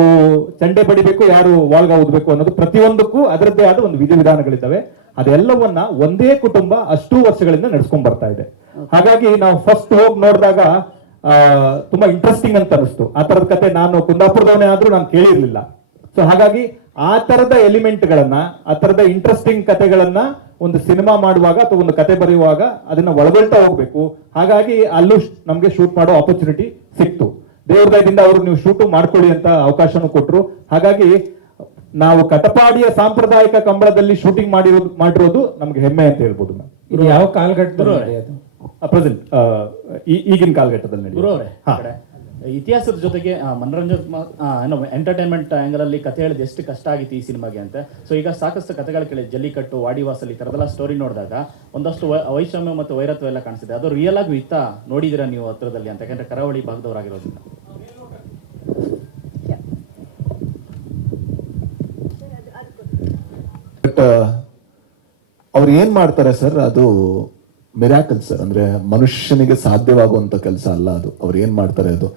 ಚಂಡೆ ಬಡಿಬೇಕು, ಯಾರು ವಾಲ್ಗ ಊದಬೇಕು ಅನ್ನೋದು ಪ್ರತಿಯೊಂದಕ್ಕೂ ಅದರದ್ದೇ ಆದ ಒಂದು ವಿಧಿವಿಧಾನಗಳಿದ್ದಾವೆ. ಅದೆಲ್ಲವನ್ನ ಒಂದೇ ಕುಟುಂಬ ಅಷ್ಟು ವರ್ಷಗಳಿಂದ ನಡೆಸ್ಕೊಂಡ್ ಬರ್ತಾ ಇದೆ. ಹಾಗಾಗಿ ನಾವು ಫಸ್ಟ್ ಹೋಗಿ ನೋಡಿದಾಗ ತುಂಬಾ ಇಂಟ್ರೆಸ್ಟಿಂಗ್ ಅಂತ ಅನಿಸ್ತು. ಆ ತರದ ಕತೆ ನಾನು ಕುಂದಾಪುರದವನೇ ಆದ್ರೂ ನಾನು ಕೇಳಿರ್ಲಿಲ್ಲ. ಸೊ ಹಾಗಾಗಿ ಆ ತರದ ಎಲಿಮೆಂಟ್ಗಳನ್ನ, ಆ ತರದ ಇಂಟ್ರೆಸ್ಟಿಂಗ್ ಕತೆಗಳನ್ನ ಒಂದು ಸಿನಿಮಾ ಮಾಡುವಾಗ ಅಥವಾ ಒಂದು ಕತೆ ಬರೆಯುವಾಗ ಅದನ್ನ ಒಳಗೊಳ್ತಾ ಹೋಗ್ಬೇಕು. ಹಾಗಾಗಿ ಅಲ್ಲೂ ನಮ್ಗೆ ಶೂಟ್ ಮಾಡೋ ಆಪರ್ಚುನಿಟಿ ಸಿಕ್ತು. ದೇವ್ರ ದಯದಿಂದ ಅವರು ನೀವು ಶೂಟ್ ಮಾಡ್ಕೊಳ್ಳಿ ಅಂತ ಅವಕಾಶನೂ ಕೊಟ್ರು. ಹಾಗಾಗಿ ನಾವು ಕಟಪಾಡಿಯ ಸಾಂಪ್ರದಾಯಿಕ ಕಂಬಳದಲ್ಲಿ ಶೂಟಿಂಗ್ ಮಾಡಿರೋದು ನಮ್ಗೆ ಹೆಮ್ಮೆ ಅಂತ ಹೇಳ್ಬೋದು. ಇದು ಯಾವ ಕಾಲಘಟ್ಟದಲ್ಲಿ ಅದು? ಪ್ರೆಸೆಂಟ್ ಈಗಿನ ಕಾಲಘಟ್ಟದಲ್ಲಿ ನಡೆಯುತ್ತೆ. ಇತಿಹಾಸದ ಜೊತೆಗೆ ಮನೋರಂಜನೆ ಎಂಟರ್ಟೈನ್ಮೆಂಟ್ ಆಂಗಲ್ ಅಲ್ಲಿ ಕಥೆ ಹೇಳಿದ ಎಷ್ಟು ಕಷ್ಟ ಆಗಿತ್ತು ಈ ಸಿನಿಮಾಗೆ ಅಂತ. ಸೊ ಈಗ ಸಾಕಷ್ಟು ಕಥೆಗಳು ಕೇಳಿ, ಜಲ್ಲಿಕಟ್ಟು, ವಾಡಿವಾಸಲ್, ಈ ತರದೆಲ್ಲ ಸ್ಟೋರಿ ನೋಡಿದಾಗ ಒಂದಷ್ಟು ವೈಷಮ್ಯ ಮತ್ತು ವೈರತ್ವ ಎಲ್ಲ ಕಾಣಿಸಿದೆ. ಅದು ರಿಯಲ್ ಆಗಿ ಇತ್ತಾ ನೋಡಿದಿರಾ ನೀವು ಹತ್ರದಲ್ಲಿ ಅಂತ? ಯಾಕಂದ್ರೆ ಕರಾವಳಿ ಭಾಗದವರಾಗಿರೋದ್ರಿಂದ. ಬಟ್ ಅವ್ರು ಏನ್ ಮಾಡ್ತಾರೆ ಸರ್, ಅದು ಮಿರಾಕಲ್ ಸರ್. ಅಂದ್ರೆ ಮನುಷ್ಯನಿಗೆ ಸಾಧ್ಯವಾಗುವಂತ ಕೆಲಸ ಅಲ್ಲ ಅದು. ಅವ್ರು ಏನ್ ಮಾಡ್ತಾರೆ ಅದು.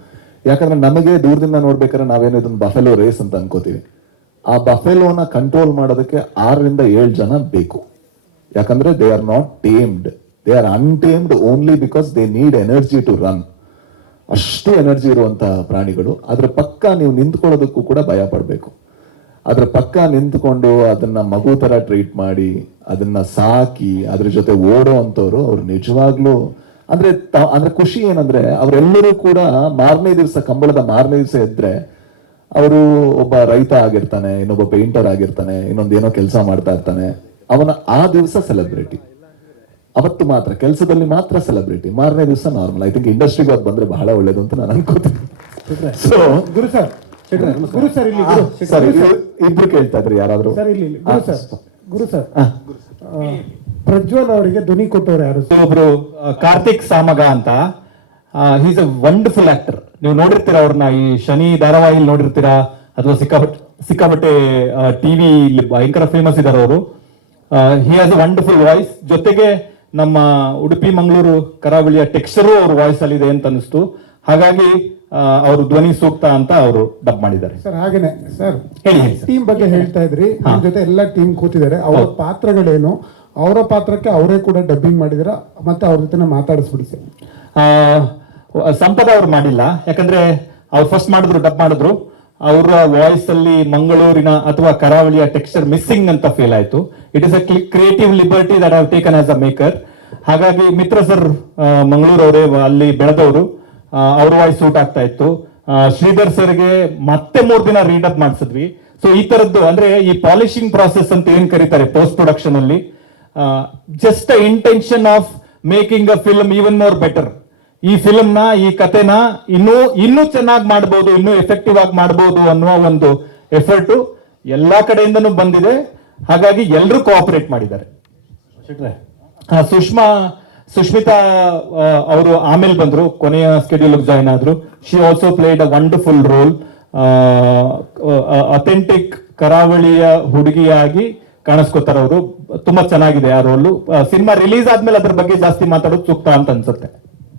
ಯಾಕಂದ್ರೆ ನಮಗೆ ದೂರದಿಂದ ನೋಡ್ಬೇಕಾದ್ರೆ ನಾವೇನು ಇದೊಂದು ಬಫೆಲೋ ರೇಸ್ ಅಂತ ಅನ್ಕೋತೀವಿ. ಆ ಬಫೆಲೋನ ಕಂಟ್ರೋಲ್ ಮಾಡೋದಕ್ಕೆ 6 ರಿಂದ 7 ಜನ ಬೇಕು. ಯಾಕಂದ್ರೆ they are not tamed, they are untamed only because they need energy to run. ಅಷ್ಟು ಎನರ್ಜಿ ಇರುವಂತ ಪ್ರಾಣಿಗಳು. ಅದ್ರ ಪಕ್ಕ ನೀವು ನಿಂತ್ಕೊಳ್ಳೋದಕ್ಕೂ ಕೂಡ ಭಯ ಪಡ್ಬೇಕು. ಅದ್ರ ಪಕ್ಕ ನಿಂತ್ಕೊಂಡು ಅದನ್ನ ಮಗು ತರ ಟ್ರೀಟ್ ಮಾಡಿ, ಅದನ್ನ ಸಾಕಿ, ಅದ್ರ ಜೊತೆ ಓಡೋ ಅಂತವ್ರು ಅವ್ರು ನಿಜವಾಗ್ಲೂ ಅಂದ್ರೆ ಖುಷಿ ಏನಂದ್ರೆ ಅವರೆಲ್ಲರೂ ಕೂಡ ಮಾರನೇ ದಿವಸ, ಕಂಬಳದ ಮಾರನೇ ದಿವಸ ಎದ್ರೆ ಅವರು ಒಬ್ಬ ರೈತ ಆಗಿರ್ತಾನೆ, ಇನ್ನೊಬ್ಬ ಪೇಂಟರ್ ಆಗಿರ್ತಾನೆ, ಇನ್ನೊಂದೇನೋ ಕೆಲಸ ಮಾಡ್ತಾ ಇರ್ತಾನೆ. ಅವನ ಆ ದಿವಸ ಸೆಲೆಬ್ರಿಟಿ, ಅವತ್ತು ಮಾತ್ರ ಕೆಲಸದಲ್ಲಿ ಮಾತ್ರ ಸೆಲೆಬ್ರಿಟಿ. ಮಾರನೇ ದಿವಸ ನಾರ್ಮಲ್. ಐ ಥಿಂಕ್ ಇಂಡಸ್ಟ್ರಿಗೆ ಅದು ಬಂದ್ರೆ ಬಹಳ ಒಳ್ಳೇದು ಅಂತ ನಾನು ಅನ್ಕೋತೀನಿ. ಸೊ ಗುರು ಸರ್, ಗುರು ಸರ್ ಇಲ್ಲಿ ಸರ್ ಇಬ್ರು ಕೇಳ್ತಾ ಇದ್ರಿ ಯಾರಾದ್ರೂ? ಗುರು ಸರ್ ಪ್ರಜ್ವಲ್ ಅವರಿಗೆ ಧ್ವನಿ ಕೊಟ್ಟವ್ರು ಯಾರು? ಒಬ್ರು ಕಾರ್ತಿಕ್ ಸಾಮಗ ಅಂತ. He's a wonderful actor. ನೀವು ನೋಡಿರ್ತೀರಾ ಅವ್ರನ್ನ, ಈ ಶನಿ ಧಾರಾವಾಹಿಲಿ ನೋಡಿರ್ತೀರಾ, ಅಥವಾ ಸಿಕ್ಕಾಪಟ್ಟೆ ಟಿವಿ ಭಯಂಕರ ಫೇಮಸ್ ಇದಾರೆ ಅವರು. He has a wonderful voice. ಜೊತೆಗೆ ನಮ್ಮ ಉಡುಪಿ ಮಂಗಳೂರು ಕರಾವಳಿಯ ಟೆಕ್ಸ್ಚರು ಅವ್ರ ವಾಯ್ಸ್ ಅಲ್ಲಿ ಇದೆ ಅಂತ ಅನಿಸ್ತು. ಹಾಗಾಗಿ ಅವರು ಧ್ವನಿ ಸೂಕ್ತ ಅಂತ ಅವರು ಡಬ್ ಮಾಡಿದ್ದಾರೆ. ಸರ್ ಹಾಗೇನೆ ಸರ್, ಹೇಳಿ ಟೀಮ್ ಬಗ್ಗೆ ಹೇಳ್ತಾ ಇದ್ರಿ. ನಿಮ್ ಜೊತೆ ಎಲ್ಲ ಟೀಮ್ ಕೂತಿದ್ದಾರೆ. ಅವರ ಪಾತ್ರಗಳೇನು, ಅವರ ಪಾತ್ರಕ್ಕೆ ಅವರೇ ಕೂಡ ಡಬ್ಬಿಂಗ್ ಮಾಡಿದಾರ, ಮತ್ತೆ ಅವ್ರ ಜೊತೆ ಮಾತಾಡಿಸ್ಬಿಡಿ ಸರ್. ಸಂಪದ ಅವ್ರು ಮಾಡಿಲ್ಲ, ಯಾಕಂದ್ರೆ ಅವ್ರು ಫಸ್ಟ್ ಮಾಡಿದ್ರು, ಡಬ್ ಮಾಡಿದ್ರು. ಅವರ ವಾಯ್ಸ್ ಅಲ್ಲಿ ಮಂಗಳೂರಿನ ಅಥವಾ ಕರಾವಳಿಯ ಟೆಕ್ಸ್ಚರ್ ಮಿಸ್ಸಿಂಗ್ ಅಂತ ಫೀಲ್ ಆಯ್ತು. It is a creative liberty that have taken as a maker. ಹಾಗಾಗಿ ಮಿತ್ರ ಸರ್ ಮಂಗಳೂರು ಅವರೇ ಅಲ್ಲಿ ಬೆಳೆದವರು, ಅವ್ರ ವಾಯ್ಸ್ ಸೂಟ್ ಆಗ್ತಾ ಇತ್ತು. ಶ್ರೀಧರ್ ಸರ್ಗೆ ಮತ್ತೆ 3 ದಿನ ರೀಡಪ್ ಮಾಡಿಸಿದ್ವಿ. ಸೊ ಈ ತರದ್ದು ಅಂದ್ರೆ ಈ ಪಾಲಿಶಿಂಗ್ ಪ್ರಾಸೆಸ್ ಅಂತ ಏನ್ ಕರೀತಾರೆ ಪೋಸ್ಟ್ ಪ್ರೊಡಕ್ಷನ್ ಅಲ್ಲಿ, just a intention of making a film even more better. ಈ ಫಿಲ್ಮ್ ನ, ಈ ಕತೆನ ಇನ್ನೂ ಚೆನ್ನಾಗಿ ಮಾಡ್ಬೋದು, ಇನ್ನೂ ಎಫೆಕ್ಟಿವ್ ಆಗಿ ಮಾಡ್ಬೋದು ಅನ್ನುವ ಒಂದು ಎಫರ್ಟ್ ಎಲ್ಲಾ ಕಡೆಯಿಂದನೂ ಬಂದಿದೆ. ಹಾಗಾಗಿ ಎಲ್ಲರೂ ಕೋಆಪರೇಟ್ ಮಾಡಿದ್ದಾರೆ. ಸುಷ್ಮಿತಾ ಅವರು ಆಮೇಲೆ ಬಂದ್ರು, ಕೊನೆಯ ಸ್ಕೆಡ್ಯೂಲ್ ಜಾಯ್ನ್ ಆದ್ರು. She also played a wonderful role. Authentic ಕರಾವಳಿಯ ಹುಡುಗಿಯಾಗಿ ಕಾಣಿಸ್ಕೊತಾರೆ ಅವರು. ತುಂಬಾ ಚೆನ್ನಾಗಿದೆ ಆ ರೋಲ್. ಸಿನಿಮಾ ರಿಲೀಸ್ ಆದ್ಮೇಲೆ ಅದ್ರ ಬಗ್ಗೆ ಜಾಸ್ತಿ ಮಾತಾಡೋದು ಸೂಕ್ತ ಅಂತ ಅನ್ಸುತ್ತೆ.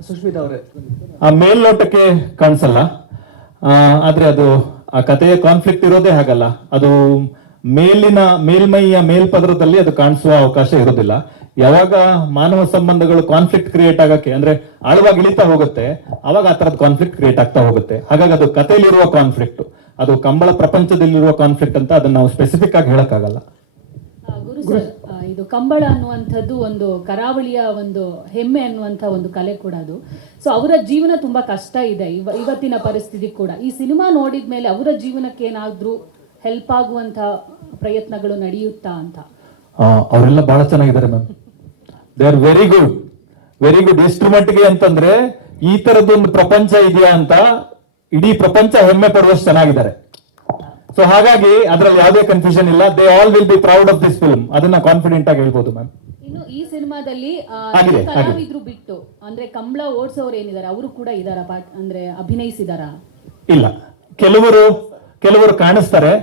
ಸುಷ್ಮಿತಾ ಅವರೇ ಆ ಮೇಲ್ನೋಟಕ್ಕೆ ಕಾಣಿಸಲ್ಲ, ಆದ್ರೆ ಅದು ಆ ಕಥೆಯ ಕಾನ್ಫ್ಲಿಕ್ಟ್ ಇರೋದೇ ಹಾಗಲ್ಲ. ಅದು ಮೇಲ್ಮೈಯ ಮೇಲ್ಪದರದಲ್ಲಿ ಅದು ಕಾಣಿಸುವ ಅವಕಾಶ ಇರೋದಿಲ್ಲ. ಯಾವಾಗ ಮಾನವ ಸಂಬಂಧಗಳು ಕಾನ್ಫ್ಲಿಕ್ಟ್ ಕ್ರಿಯೇಟ್ ಆಗಕ್ಕೆ, ಅಂದ್ರೆ ಆಳವಾಗಿ ಇಳಿತಾ ಹೋಗುತ್ತೆ, ಅವಾಗ ಆ ತರದ ಕಾನ್ಫ್ಲಿಕ್ಟ್ ಕ್ರಿಯೇಟ್ ಆಗ್ತಾ ಹೋಗುತ್ತೆ. ಹಾಗಾಗಿ ಅದು ಕಥೆಯಲ್ಲಿರುವ ಕಾನ್ಫ್ಲಿಕ್ಟ್, ಅದು ಕಂಬಳ ಪ್ರಪಂಚದಲ್ಲಿರುವ ಕಾನ್ಫ್ಲಿಕ್ಟ್ ಅಂತ ಅದನ್ನ ನಾವು ಸ್ಪೆಸಿಫಿಕ್ ಆಗಿ ಹೇಳಕ್ಕಾಗಲ್ಲ. ಗುರು ಸರ್, ಇದು ಕಂಬಳ ಅನ್ನುವಂಥದ್ದು ಒಂದು ಕರಾವಳಿಯ ಒಂದು ಹೆಮ್ಮೆ ಅನ್ನುವಂಥ ಒಂದು ಕಲೆ ಕೂಡ ಅದು. ಸೊ ಅವರ ಜೀವನ ತುಂಬಾ ಕಷ್ಟ ಇದೆ ಇವತ್ತಿನ ಪರಿಸ್ಥಿತಿ ಕೂಡ. ಈ ಸಿನಿಮಾ ನೋಡಿದ ಮೇಲೆ ಅವರ ಜೀವನಕ್ಕೆ ಏನಾದ್ರೂ ಹೆಲ್ಪ್ ಆಗುವಂತ ಪ್ರಯತ್ನಗಳು ನಡೆಯುತ್ತಾ ಅಂತ? ಅವರೆಲ್ಲ ಬಹಳ ಚೆನ್ನಾಗಿದ್ದಾರೆ ma'am. They are very good, very good. ಎಷ್ಟು ಮಟ್ಟಿಗೆ ಅಂತಂದ್ರೆ ಈ ತರದೊಂದು ಪ್ರಪಂಚ ಇದೆಯಾ ಅಂತ ಇಡೀ ಪ್ರಪಂಚ ಹೆಮ್ಮೆ ಪಡುವಷ್ಟು ಚೆನ್ನಾಗಿದ್ದಾರೆ. ಸೊ ಹಾಗಾಗಿ ಅದ್ರಲ್ಲಿ ಯಾವುದೇ ಕನ್ಫ್ಯೂಷನ್ ಇಲ್ಲ. They all will be proud of this film. ಅದನ್ನ ಕಾನ್ಫಿಡೆಂಟ್ ಆಗಿ ಹೇಳ್ಬೋದು ಮ್ಯಾಮ್. ಇನ್ನು ಈ ಸಿನಿಮಾದಲ್ಲಿ ಕಲಾವಿದ್ರು ಬಿಟ್ಟು ಅಂದ್ರೆ ಕಂಬಳ ಓಡಿಸೋರು ಏನಿದ್ದಾರೆ ಅವರು ಕೂಡ ಇದಾರ, ಅಂದ್ರೆ ಅಭಿನಯಿಸಿದಾರ? ಇಲ್ಲ, ಕೆಲವರು ಕಾಣಿಸ್ತಾರೆ.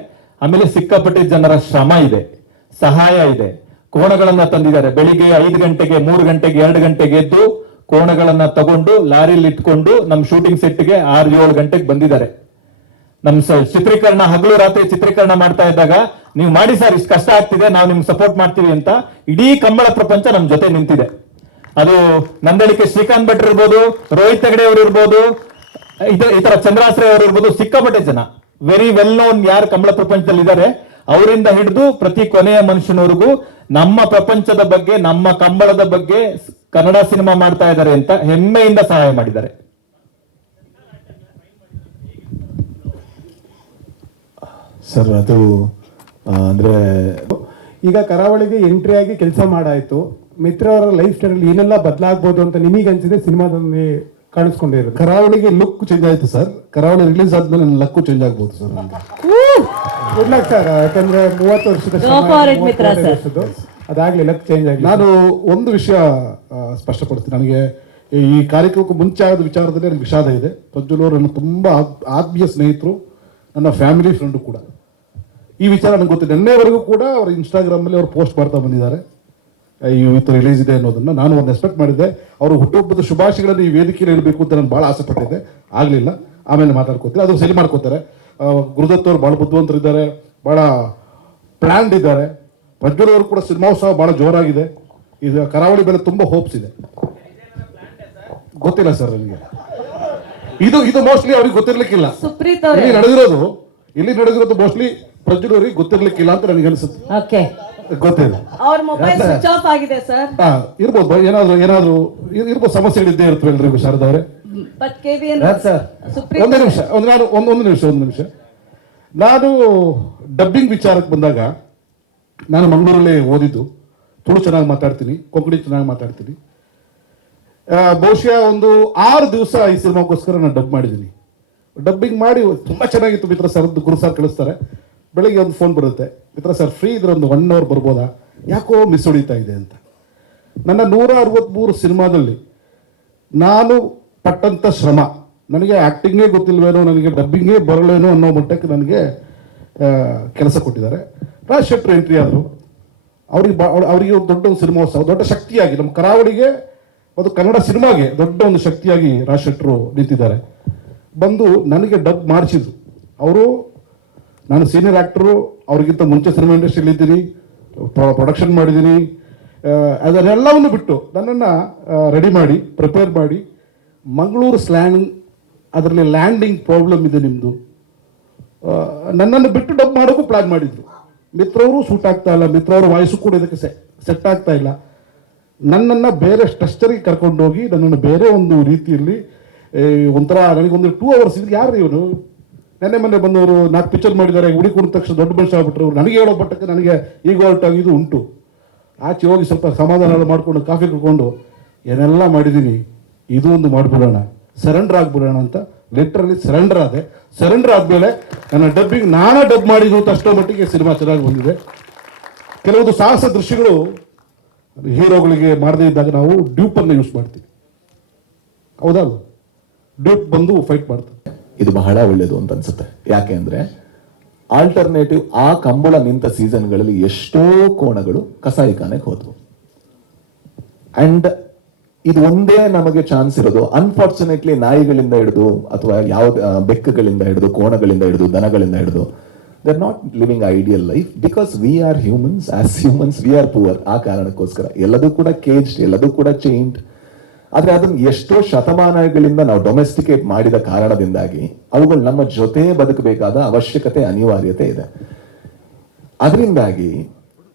ಆಮೇಲೆ ಸಿಕ್ಕಾಪಟ್ಟೆ ಜನರ ಶ್ರಮ ಇದೆ, ಸಹಾಯ ಇದೆ. ಕೋಣಗಳನ್ನ ತಂದಿದ್ದಾರೆ. ಬೆಳಿಗ್ಗೆ 5 ಗಂಟೆಗೆ, 3 ಗಂಟೆಗೆ, 2 ಗಂಟೆಗೆ ಎದ್ದು ಕೋಣಗಳನ್ನ ತಗೊಂಡು ಲಾರಿಲಿ ಇಟ್ಕೊಂಡು ನಮ್ಮ ಶೂಟಿಂಗ್ ಸೆಟ್ಗೆ 6-7 ಗಂಟೆಗೆ ಬಂದಿದ್ದಾರೆ. ನಮ್ ಚಿತ್ರೀಕರಣ ಹಗಲು ರಾತ್ರಿ ಚಿತ್ರೀಕರಣ ಮಾಡ್ತಾ ಇದ್ದಾಗ ನೀವು ಮಾಡಿ ಸರ್, ಇಷ್ಟು ಕಷ್ಟ ಆಗ್ತಿದೆ, ನಾವು ನಿಮ್ಗೆ ಸಪೋರ್ಟ್ ಮಾಡ್ತೀವಿ ಅಂತ ಇಡೀ ಕಂಬಳ ಪ್ರಪಂಚ ನಮ್ ಜೊತೆ ನಿಂತಿದೆ. ಅದು ನಂದಳಿಕೆ ಶ್ರೀಕಾಂತ್ ಭಟ್ರು ಇರ್ಬೋದು, ರೋಹಿತ್ ಹೆಗಡೆ ಅವರು ಇರ್ಬೋದು, ಈ ತರ ಚಂದ್ರಾಶ್ರಯ ಅವರು ಇರ್ಬೋದು, ಸಿಕ್ಕಾಪಟ್ಟೆ ಜನ ವೆರಿ ವೆಲ್ ನೋನ್ ಯಾರು ಕಂಬಳ ಪ್ರಪಂಚದಲ್ಲಿ ಇದ್ದಾರೆ, ಅವರಿಂದ ಹಿಡಿದು ಪ್ರತಿ ಕೊನೆಯ ಮನುಷ್ಯನವರೆಗೂ ನಮ್ಮ ಪ್ರಪಂಚದ ಬಗ್ಗೆ, ನಮ್ಮ ಕಂಬಳದ ಬಗ್ಗೆ ಕನ್ನಡ ಸಿನಿಮಾ ಮಾಡ್ತಾ ಇದ್ದಾರೆ ಅಂತ ಹೆಮ್ಮೆಯಿಂದ ಸಹಾಯ ಮಾಡಿದ್ದಾರೆ. ಸರ್ ಅದು ಅಂದ್ರೆ ಈಗ ಕರಾವಳಿಗೆ ಎಂಟ್ರಿ ಆಗಿ ಕೆಲಸ ಮಾಡಾಯ್ತು, ಮಿತ್ರ ಅವರ ಲೈಫ್ ಸ್ಟೈಲ್ ಅಲ್ಲಿ ಏನೆಲ್ಲ ಬದಲಾಗಬಹುದು ಅಂತ ನಿಮಗೆ ಅನ್ಸಿದೆ ಸಿನಿಮಾದಲ್ಲಿ ಕಾಣಿಸ್ಕೊಂಡಿರೋದು? ಕರಾವಳಿಗೆ ಲುಕ್ ಚೇಂಜ್ ಆಯ್ತು ಸರ್. ಕರಾವಳಿ ರಿಲೀಸ್ ಆದ್ಮೇಲೆ ನನ್ನ ಲಕ್ಕು ಚೇಂಜ್ ಆಗ್ಬೋದು ಸರ್. ಗುಡ್ ಲಕ್ ಸರ್, ಯಾಕಂದ್ರೆ 30 ವರ್ಷದ ಅದಾಗ್ಲಿ ಲಕ್ ಚೇಂಜ್ ಆಗಿ. ನಾನು ಒಂದು ವಿಷಯ ಸ್ಪಷ್ಟಪಡ್ತೀನಿ. ನನಗೆ ಈ ಕಾರ್ಯಕ್ರಮಕ್ಕೆ ಮುಂಚೆ ಆದ ವಿಚಾರದಲ್ಲಿ ನನಗೆ ವಿಷಾದ ಇದೆ. ಪ್ರಜ್ವಲ್ ಅವರು ನನ್ನ ತುಂಬಾ ಆತ್ಮೀಯ ಸ್ನೇಹಿತರು, ನನ್ನ ಫ್ಯಾಮಿಲಿ ಫ್ರೆಂಡು ಕೂಡ. ಈ ವಿಚಾರ ನನಗೆ ಗೊತ್ತಿದೆ. ನಿನ್ನೆವರೆಗೂ ಕೂಡ ಅವರು ಇನ್ಸ್ಟಾಗ್ರಾಮ್ ಅಲ್ಲಿ ಅವರು ಪೋಸ್ಟ್ ಮಾಡ್ತಾ ಬಂದಿದ್ದಾರೆ ಇವತ್ತು ರಿಲೀಸ್ ಇದೆ ಅನ್ನೋದನ್ನ. ನಾನು ಅವ್ರನ್ನ ಎಕ್ಸ್ಪೆಕ್ಟ್ ಮಾಡಿದ್ದೆ. ಅವರು ಹುಟ್ಟುಹಬ್ಬದ ಶುಭಾಶಯಗಳನ್ನು ಈ ವೇದಿಕೆಯಲ್ಲಿ ಇರಬೇಕು ಅಂತ ನಾನು ಭಾಳ ಆಸೆ ಪಟ್ಟಿದ್ದೆ, ಆಗಲಿಲ್ಲ. ಆಮೇಲೆ ಮಾತಾಡ್ಕೋತಾರೆ, ಅದು ಸರಿ ಮಾಡ್ಕೋತಾರೆ. ಗುರುದತ್ ಅವರು ಭಾಳ ಬುದ್ಧಿವಂತರಿದ್ದಾರೆ, ಭಾಳ ಪ್ಲ್ಯಾನ್ಡ್ ಇದ್ದಾರೆ. ಪ್ರಜ್ವಲ್ ಅವರು ಕೂಡ ಸಿನಿಮಾ ಸಹ ಭಾಳ ಜೋರಾಗಿದೆ. ಈಗ ಕರಾವಳಿ ಮೇಲೆ ತುಂಬ ಹೋಪ್ಸ್ ಇದೆ. ಗೊತ್ತಿಲ್ಲ ಸರ್ ನನಗೆ, ಇದು ಮೋಸ್ಟ್ಲಿ ಅವ್ರಿಗೆ ಗೊತ್ತಿರ್ಲಿಕ್ಕಿಲ್ಲ. ಇಲ್ಲಿ ನಡೆದಿರೋದು ಮೋಸ್ಟ್ಲಿ ಪ್ರಜ್ವಲ್ ಅವರಿಗೆ ಗೊತ್ತಿರ್ಲಿಕ್ಕಿಲ್ಲ ಅಂತ ನನಗೆ ಅನಿಸುತ್ತೆ. ಗೊತ್ತಿಲ್ಲ, ಅವ್ರ ಮೊಬೈಲ್ ಸ್ವಿಚ್ ಆಫ್ ಆಗಿದೆ ಸರ್. ಇರ್ಬೋದು, ಏನಾದ್ರು ಇರ್ಬೋದು, ಸಮಸ್ಯೆಗಳಿದ್ದೇ ಇರ್ತವೆ ಎಲ್ರಿಗೂ. ಶಾರದವ್ರೆ ಒಂದು ನಿಮಿಷ. ನಾನು ಡಬ್ಬಿಂಗ್ ವಿಚಾರಕ್ಕೆ ಬಂದಾಗ ನಾನು ಮಂಗಳೂರಲ್ಲೇ ಓದಿದ್ದು. ತುಳು ಚೆನ್ನಾಗಿ ಮಾತಾಡ್ತೀನಿ, ಕೊಂಕಣಿ ಚೆನ್ನಾಗಿ ಮಾತಾಡ್ತೀನಿ. ಬಹುಶಃ ಒಂದು 6 ದಿವಸ ಈ ಸಿನಿಮಾಗೋಸ್ಕರ ನಾನು ಡಬ್ ಮಾಡಿದ್ದೀನಿ. ಡಬ್ಬಿಂಗ್ ಮಾಡಿ ತುಂಬಾ ಚೆನ್ನಾಗಿತ್ತು. ಮಿತ್ರ ಸರ್ ಗುರು ಸರ್ ಕಳಿಸ್ತಾರೆ. ಬೆಳಿಗ್ಗೆ ಒಂದು ಫೋನ್ ಬರುತ್ತೆ, ಮಿತ್ರ ಸರ್ ಫ್ರೀ ಇದ್ರೆ ಒಂದು 1 ಅವರ್ ಬರ್ಬೋದಾ, ಯಾಕೋ ಮಿಸ್ ಹೊಡಿತಾ ಇದೆ ಅಂತ. ನನ್ನ 163 ಸಿನಿಮಾದಲ್ಲಿ ನಾನು ಪಟ್ಟಂತ ಶ್ರಮ, ನನಗೆ ಆಕ್ಟಿಂಗೇ ಗೊತ್ತಿಲ್ವೇನೋ, ನನಗೆ ಡಬ್ಬಿಂಗೇ ಬರಲೇನೋ ಅನ್ನೋ ಮಟ್ಟಕ್ಕೆ ನನಗೆ ಕೆಲಸ ಕೊಟ್ಟಿದ್ದಾರೆ. ರಾಜ್ ಶೆಟ್ರು ಎಂಟ್ರಿ ಆದರು. ಅವರಿಗೆ ಒಂದು ದೊಡ್ಡ ಒಂದು ಸಿನಿಮೋತ್ಸವ, ದೊಡ್ಡ ಶಕ್ತಿಯಾಗಿ ನಮ್ಮ ಕರಾವಳಿಗೆ ಮತ್ತು ಕನ್ನಡ ಸಿನಿಮಾಗೆ ದೊಡ್ಡ ಒಂದು ಶಕ್ತಿಯಾಗಿ ರಾಜ್ ಶೆಟ್ರು ನಿಂತಿದ್ದಾರೆ. ಬಂದು ನನಗೆ ಡಬ್ ಮಾಡಿಸಿದ್ರು ಅವರು. ನಾನು ಸೀನಿಯರ್ ಆ್ಯಕ್ಟರು, ಅವ್ರಿಗಿಂತ ಮುಂಚೆ ಸಿನಿಮಾ ಇಂಡಸ್ಟ್ರಿಯಲ್ಲಿ ಇದ್ದೀನಿ, ಪ್ರೊಡಕ್ಷನ್ ಮಾಡಿದ್ದೀನಿ. ಅದನ್ನೆಲ್ಲವನ್ನು ಬಿಟ್ಟು ನನ್ನನ್ನು ರೆಡಿ ಮಾಡಿ ಪ್ರಿಪೇರ್ ಮಾಡಿ, ಮಂಗಳೂರು ಸ್ಲ್ಯಾಂಗ್ ಅದರಲ್ಲಿ ಲ್ಯಾಂಡಿಂಗ್ ಪ್ರಾಬ್ಲಮ್ ಇದೆ ನಿಮ್ಮದು, ನನ್ನನ್ನು ಬಿಟ್ಟು ಡಬ್ ಮಾಡೋಕ್ಕೂ ಪ್ಲಾನ್ ಮಾಡಿದ್ರು. ಮಿತ್ರವರು ಸೂಟ್ ಆಗ್ತಾ ಇಲ್ಲ, ಮಿತ್ರವ್ರ ವಾಯ್ಸು ಕೂಡ ಇದಕ್ಕೆ ಸೆಟ್ ಆಗ್ತಾ ಇಲ್ಲ. ನನ್ನನ್ನು ಬೇರೆ ಸ್ಟ್ರಕ್ಚರಿಗೆ ಕರ್ಕೊಂಡೋಗಿ ನನ್ನನ್ನು ಬೇರೆ ಒಂದು ರೀತಿಯಲ್ಲಿ ಒಂಥರ ನನಗೊಂದು 2 ಅವರ್ಸ್ ಇದು ಯಾರು ಇವನು, ಮೊನ್ನೆ ಬಂದವರು 4 ಪಿಕ್ಚರ್ ಮಾಡಿದ್ದಾರೆ, ಹುಡುಕಿ ಕುಡಿದ ತಕ್ಷಣ ದೊಡ್ಡ ಮನುಷ್ಯ ಆಗ್ಬಿಟ್ರು. ನನಗೆ ಹೇಳೋ ಬಟ್ಟಕ್ಕೆ ನನಗೆ ಈಗ ಹೊರಟಾಗಿದ್ದು ಉಂಟು. ಆಚೆ ಹೋಗಿ ಸ್ವಲ್ಪ ಸಮಾಧಾನ ಮಾಡಿಕೊಂಡು ಕಾಫಿ ಕುಡ್ಕೊಂಡು ಏನೆಲ್ಲ ಮಾಡಿದ್ದೀನಿ, ಇದು ಒಂದು ಮಾಡಿಬಿಡೋಣ, ಸರೆಂಡರ್ ಆಗಿಬಿಡೋಣ ಅಂತ ಲಿಟ್ರಲಿ ಸರೆಂಡರ್ ಆದೆ. ಸರೆಂಡರ್ ಆದಮೇಲೆ ನನ್ನ ಡಬ್ಬಿಂಗ್ ನಾನೇ ಡಬ್ ಮಾಡಿದ್ದು ಅಂತ ಅಷ್ಟೋ ಮಟ್ಟಿಗೆ ಸಿನಿಮಾ ಚೆನ್ನಾಗಿ ಬಂದಿದೆ. ಕೆಲವೊಂದು ಸಾಹಸ ದೃಶ್ಯಗಳು ಹೀರೋಗಳಿಗೆ ಮಾಡದೇ ಇದ್ದಾಗ ನಾವು ಡ್ಯೂಪನ್ನು ಯೂಸ್ ಮಾಡ್ತೀವಿ, ಹೌದಾ? ಡ್ಯೂಪ್ ಬಂದು ಫೈಟ್ ಮಾಡ್ತಾರೆ. ಇದು ಬಹಳ ಒಳ್ಳೇದು ಅಂತ ಅನ್ಸುತ್ತೆ. ಯಾಕೆ ಅಂದ್ರೆ ಆಲ್ಟರ್ನೇಟಿವ್ ಆ ಕಂಬಳ ನಿಂತ ಸೀಸನ್ಗಳಲ್ಲಿ ಎಷ್ಟೋ ಕೋಣಗಳು ಕಸಾಯಿಖಾನೆಗೆ ಹೋದ್ವು. ಅಂಡ್ ಇದು ಒಂದೇ ನಮಗೆ ಚಾನ್ಸ್ ಇರೋದು. ಅನ್ಫಾರ್ಚುನೇಟ್ಲಿ ನಾಯಿಗಳಿಂದ ಹಿಡಿದು ಅಥವಾ ಯಾವ ಬೆಕ್ಕುಗಳಿಂದ ಹಿಡಿದು, ಕೋಣಗಳಿಂದ ಹಿಡಿದು, ದನಗಳಿಂದ ಹಿಡಿದು, they are not living ideal life because we are humans. As humans we are poor. ಆ ಕಾರಣಕ್ಕೋಸ್ಕರ ಎಲ್ಲದೂ ಕೂಡ ಕೇಜ್ಡ್, ಎಲ್ಲದೂ ಕೂಡ ಚೈನ್ಡ್. ಆದ್ರೆ ಅದನ್ನ ಎಷ್ಟೋ ಶತಮಾನಗಳಿಂದ ನಾವು ಡೊಮೆಸ್ಟಿಕೇಟ್ ಮಾಡಿದ ಕಾರಣದಿಂದಾಗಿ ಅವುಗಳು ನಮ್ಮ ಜೊತೆ ಬದುಕಬೇಕಾದ ಅವಶ್ಯಕತೆ, ಅನಿವಾರ್ಯತೆ ಇದೆ. ಅದರಿಂದಾಗಿ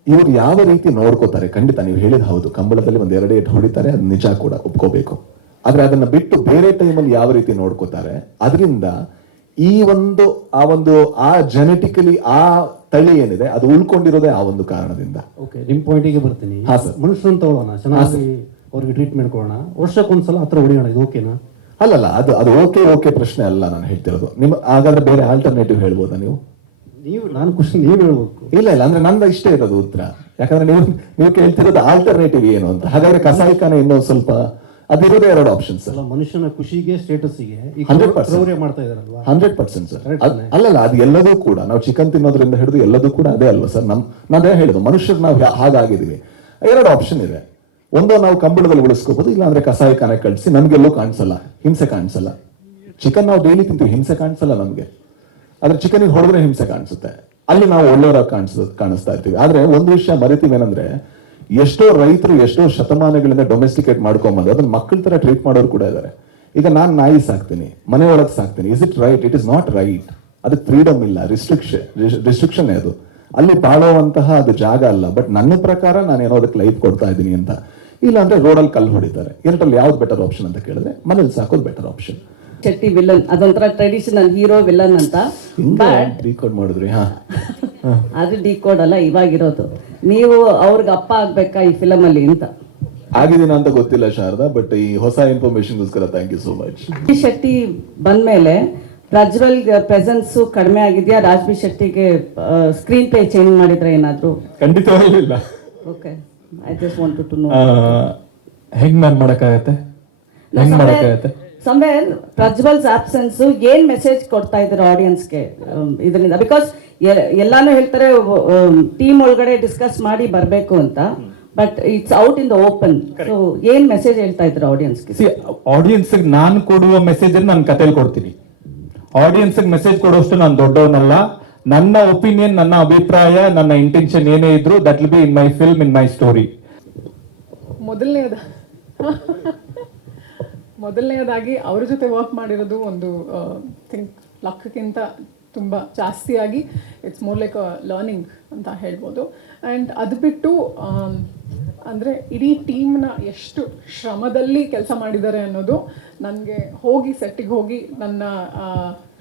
ಇವರು ಯಾವ ರೀತಿ ನೋಡ್ಕೋತಾರೆ, ಖಂಡಿತ ನೀವು ಹೇಳಿದ ಹೌದು, ಕಂಬಳದಲ್ಲಿ 1-2 ಏಟು ಹೊಡಿತಾರೆ, ಅದು ನಿಜ ಕೂಡ ಒಪ್ಕೋಬೇಕು. ಆದ್ರೆ ಅದನ್ನ ಬಿಟ್ಟು ಬೇರೆ ಟೈಮಲ್ಲಿ ಯಾವ ರೀತಿ ನೋಡ್ಕೋತಾರೆ, ಅದರಿಂದ ಈ ಆ ಜೆನೆಟಿಕಲಿ ಆ ತಳಿ ಏನಿದೆ ಅದು ಉಳ್ಕೊಂಡಿರೋದೇ ಆ ಒಂದು ಕಾರಣದಿಂದ. ಓಕೆ, ನಿಮ್ ಪಾಯಿಂಟಿಗೆ ಬರ್ತೀನಿ. ಮನುಷ್ಯನ ತಗೊಳ್ಳೋಣ, ಚೆನ್ನಾಗಿ ಅವ್ರಿಗೆ ಟ್ರೀಟ್ಮೆಂಟ್ ಕೊಡೋಣ, ವರ್ಷಕ್ಕೊಂದ್ಸಲ ಹತ್ರ ಹೊಡಿಯೋಣ, ಇದು ಓಕೆನಾ? ಅಲ್ಲಲ್ಲ, ಅದು ಓಕೆ ಪ್ರಶ್ನೆ ಅಲ್ಲ ನಾನು ಹೇಳ್ತಿರೋದು. ಹಾಗಾದ್ರೆ ಬೇರೆ ಆಲ್ಟರ್ನೇಟಿವ್ ಹೇಳ್ಬೋದಾ ನೀವು? ನಾನು ಖುಷಿ, ನೀವು ಹೇಳ್ಬೇಕು. ಇಲ್ಲ ಅಂದ್ರೆ ನಂದು ಇಷ್ಟೇ ಇರೋದು ಉತ್ತರ. ಯಾಕಂದ್ರೆ ನೀವು ಕೇಳ್ತಿರೋದು ಆಲ್ಟರ್ನೇಟಿವ್ ಏನು ಅಂತ. ಹಾಗಾದ್ರೆ ಕಸಾಯಿಖಾನೆ ಇನ್ನೂ ಸ್ವಲ್ಪ ಅದಿರೋದೇ 2 ಆಪ್ಷನ್ ಸರ್. ಅಲ್ಲ, ಮನುಷ್ಯನ ಖುಷಿಗೆ ಸ್ಟೇಟಸ್ಗೆ 100% ಕ್ರೌರ್ಯ ಮಾಡ್ತಾ ಇದಾರಲ್ವಾ? 100% ಸರ್. ಅಲ್ಲಲ್ಲ, ಅದು ಎಲ್ಲದೂ ಕೂಡ ನಾವು ಚಿಕನ್ ತಿನ್ನೋದ್ರಿಂದ ಹಿಡಿದು ಎಲ್ಲದೂ ಕೂಡ ಅದೇ ಅಲ್ವಾ ಸರ್. ನಾನೇ ಹೇಳಿದ್ದು ಮನುಷ್ಯರು ನಾವು ಹಾಗಾಗಿದ್ದೀವಿ. 2 ಆಪ್ಷನ್ ಇದೆ. ಒಂದು, ನಾವು ಕಂಬಳದಲ್ಲಿ ಉಳಿಸ್ಕೋಬಹುದು, ಇಲ್ಲ ಅಂದ್ರೆ ಕಸಾಯಿಖಾನೆ ಕಳಿಸಿ ನಮ್ಗೆಲ್ಲೂ ಕಾಣಿಸಲ್ಲ, ಹಿಂಸೆ ಕಾಣಿಸಲ್ಲ. ಚಿಕನ್ ನಾವು ಡೈಲಿ ತಿಂತೀವಿ, ಹಿಂಸೆ ಕಾಣಿಸಲ್ಲ ನಮ್ಗೆ. ಆದ್ರೆ ಚಿಕನ್ ಹೊಡೆದ್ರೆ ಹಿಂಸೆ ಕಾಣಿಸುತ್ತೆ, ಅಲ್ಲಿ ನಾವು ಒಳ್ಳೆಯವರಾಗಿ ಕಾಣಿಸ್ತಾ ಇರ್ತೀವಿ. ಆದ್ರೆ ಒಂದು ವಿಷಯ ಮರಿತೀವಿ ಏನಂದ್ರೆ, ಎಷ್ಟೋ ರೈತರು ಎಷ್ಟೋ ಶತಮಾನಗಳಿಂದ ಡೊಮೆಸ್ಟಿಕೇಟ್ ಮಾಡ್ಕೊಂಬಂದು ಅದನ್ನ ಮಕ್ಕಳ ತರ ಟ್ರೀಟ್ ಮಾಡೋರು ಕೂಡ ಇದ್ದಾರೆ. ಈಗ ನಾನು ನಾಯಿ ಸಾಕ್ತೀನಿ, ಮನೆ ಒಳಗೆ ಸಾಕ್ತೀನಿ. Is it right? It is not right. ಅದಕ್ಕೆ ಫ್ರೀಡಮ್ ಇಲ್ಲ, ರಿಸ್ಟ್ರಿಕ್ಷನ್ ಅದು. ಅಲ್ಲಿ ಬಾಳುವಂತಹ ಅದು ಜಾಗ ಅಲ್ಲ. ಬಟ್ ನನ್ನ ಪ್ರಕಾರ ನಾನು ಏನೋ ಅದಕ್ಕೆ ಲೈಫ್ ಕೊಡ್ತಾ ಇದ್ದೀನಿ ಅಂತ. ಇಲ್ಲ ಅಂದ್ರೆ ರೋಡಲ್ಲಿ ಕಲ್ಲು ಹೊಡಿತಾರೆ. ಎರಡರಲ್ಲಿ ಯಾವ್ದು ಬೆಟರ್ ಆಪ್ಷನ್ ಅಂತ ಕೇಳಿದ್ರೆ ಮನೇಲಿ ಸಾಕೋದು ಬೆಟರ್ ಆಪ್ಷನ್. ಶೆಟ್ಟಿ ವಿಲನ್, ಅದೊಂಥರ ಟ್ರೆಡಿಷನಲ್ ಹೀರೋ ವಿಲನ್ ಅಂತ. ಡಿಕೋಡ್ ಮಾಡಿದ್ರಿ? ಹಾ, ಅದು ಡಿಕೋಡ್ ಅಲ್ಲ ಇವಾಗಿರೋದು. ನೀವು ಅವ್ರಿಗೆ ಅಪ್ಪ ಆಗ್ಬೇಕಾ ಈ ಫಿಲಮ್ ಅಲ್ಲಿ ಅಂತ? ಆಗಿದ್ದೀನ ಅಂತ ಗೊತ್ತಿಲ್ಲ ಶಾರದಾ, ಬಟ್ ಈ ಹೊಸ ಇನ್ಫಾರ್ಮೇಶನ್ಗೋಸ್ಕರ thank you so much. Shetty ಬಂದ್ಮೇಲೆ ಪ್ರಜ್ವಲ್ ಪ್ರೆಸೆನ್ಸ್ ಕಡಿಮೆ ಆಗಿದ್ಯಾ? ರಾಜ್ಬಿ ಶೆಟ್ಟಿಗೆ ಸ್ಕ್ರೀನ್ ಪ್ಲೇ ಚೇಂಜ್ ಮಾಡಿದ್ರೆ ಏನಾದ್ರು? ಖಂಡಿತವಾಗ್ಲೂ ಇಲ್ಲ. Okay, I just wanted to know. ಹೆಂಗ್ ನಾನು ಮಾಡಕ್ಕಾಗತ್ತೆ? ಸಮ್ವೇರ್ ಪ್ರಜ್ವಲ್ಸ್ ಆಬ್ಸೆನ್ಸ್ ಏನ್ ಮೆಸೇಜ್ ಕೊಡ್ತಾ ಇದ್ದಾರೆ ಆಡಿಯನ್ಸ್ಗೆ ಇದರಿಂದ? ಬಿಕಾಸ್ ಎಲ್ಲಾನು ಹೇಳ್ತಾರೆ ಟೀಮ್ ಒಳಗಡೆ ಡಿಸ್ಕಸ್ ಮಾಡಿ ಬರಬೇಕು ಅಂತ, but it's out in the open. So ಏನ್ ಮೆಸೇಜ್ ಹೇಳ್ತಾ ಇದ್ದಾರೆ ಆಡಿಯನ್ಸ್ಗೆ? ಆಡಿಯನ್ಸ್ ನಾನು ಕೊಡುವ ಮೆಸೇಜ್ ನಾನು ಕಥೆಯಲ್ಲಿ ಕೊಡ್ತೀನಿ. ಆಡಿಯನ್ಸ್ ಮೆಸೇಜ್ ಕೊಡೋಷ್ಟು ನಾನು ದೊಡ್ಡವನಲ್ಲ. ನನ್ನ ಒಪಿನಿಯನ್, ನನ್ನ ಅಭಿಪ್ರಾಯ, ನನ್ನ ಇಂಟೆನ್ಷನ್ ಏನೇ ಇದ್ರು that will be in my film, in my story. ಮೊದಲನೇದಾಗಿ ಅವ್ರ ಜೊತೆ ವರ್ಕ್ ಮಾಡಿರೋದು ಒಂದು ಥಿಂಕ್ ಲಕ್ಕಿಂತ ತುಂಬ ಜಾಸ್ತಿಯಾಗಿ it's more like a learning ಅಂತ ಹೇಳ್ಬೋದು. ಆ್ಯಂಡ್ ಅದು ಬಿಟ್ಟು ಅಂದರೆ ಇಡೀ ಟೀಮ್ನ ಎಷ್ಟು ಶ್ರಮದಲ್ಲಿ ಕೆಲಸ ಮಾಡಿದ್ದಾರೆ ಅನ್ನೋದು ನನಗೆ ಸೆಟ್ಟಿಗೆ ಹೋಗಿ ನನ್ನ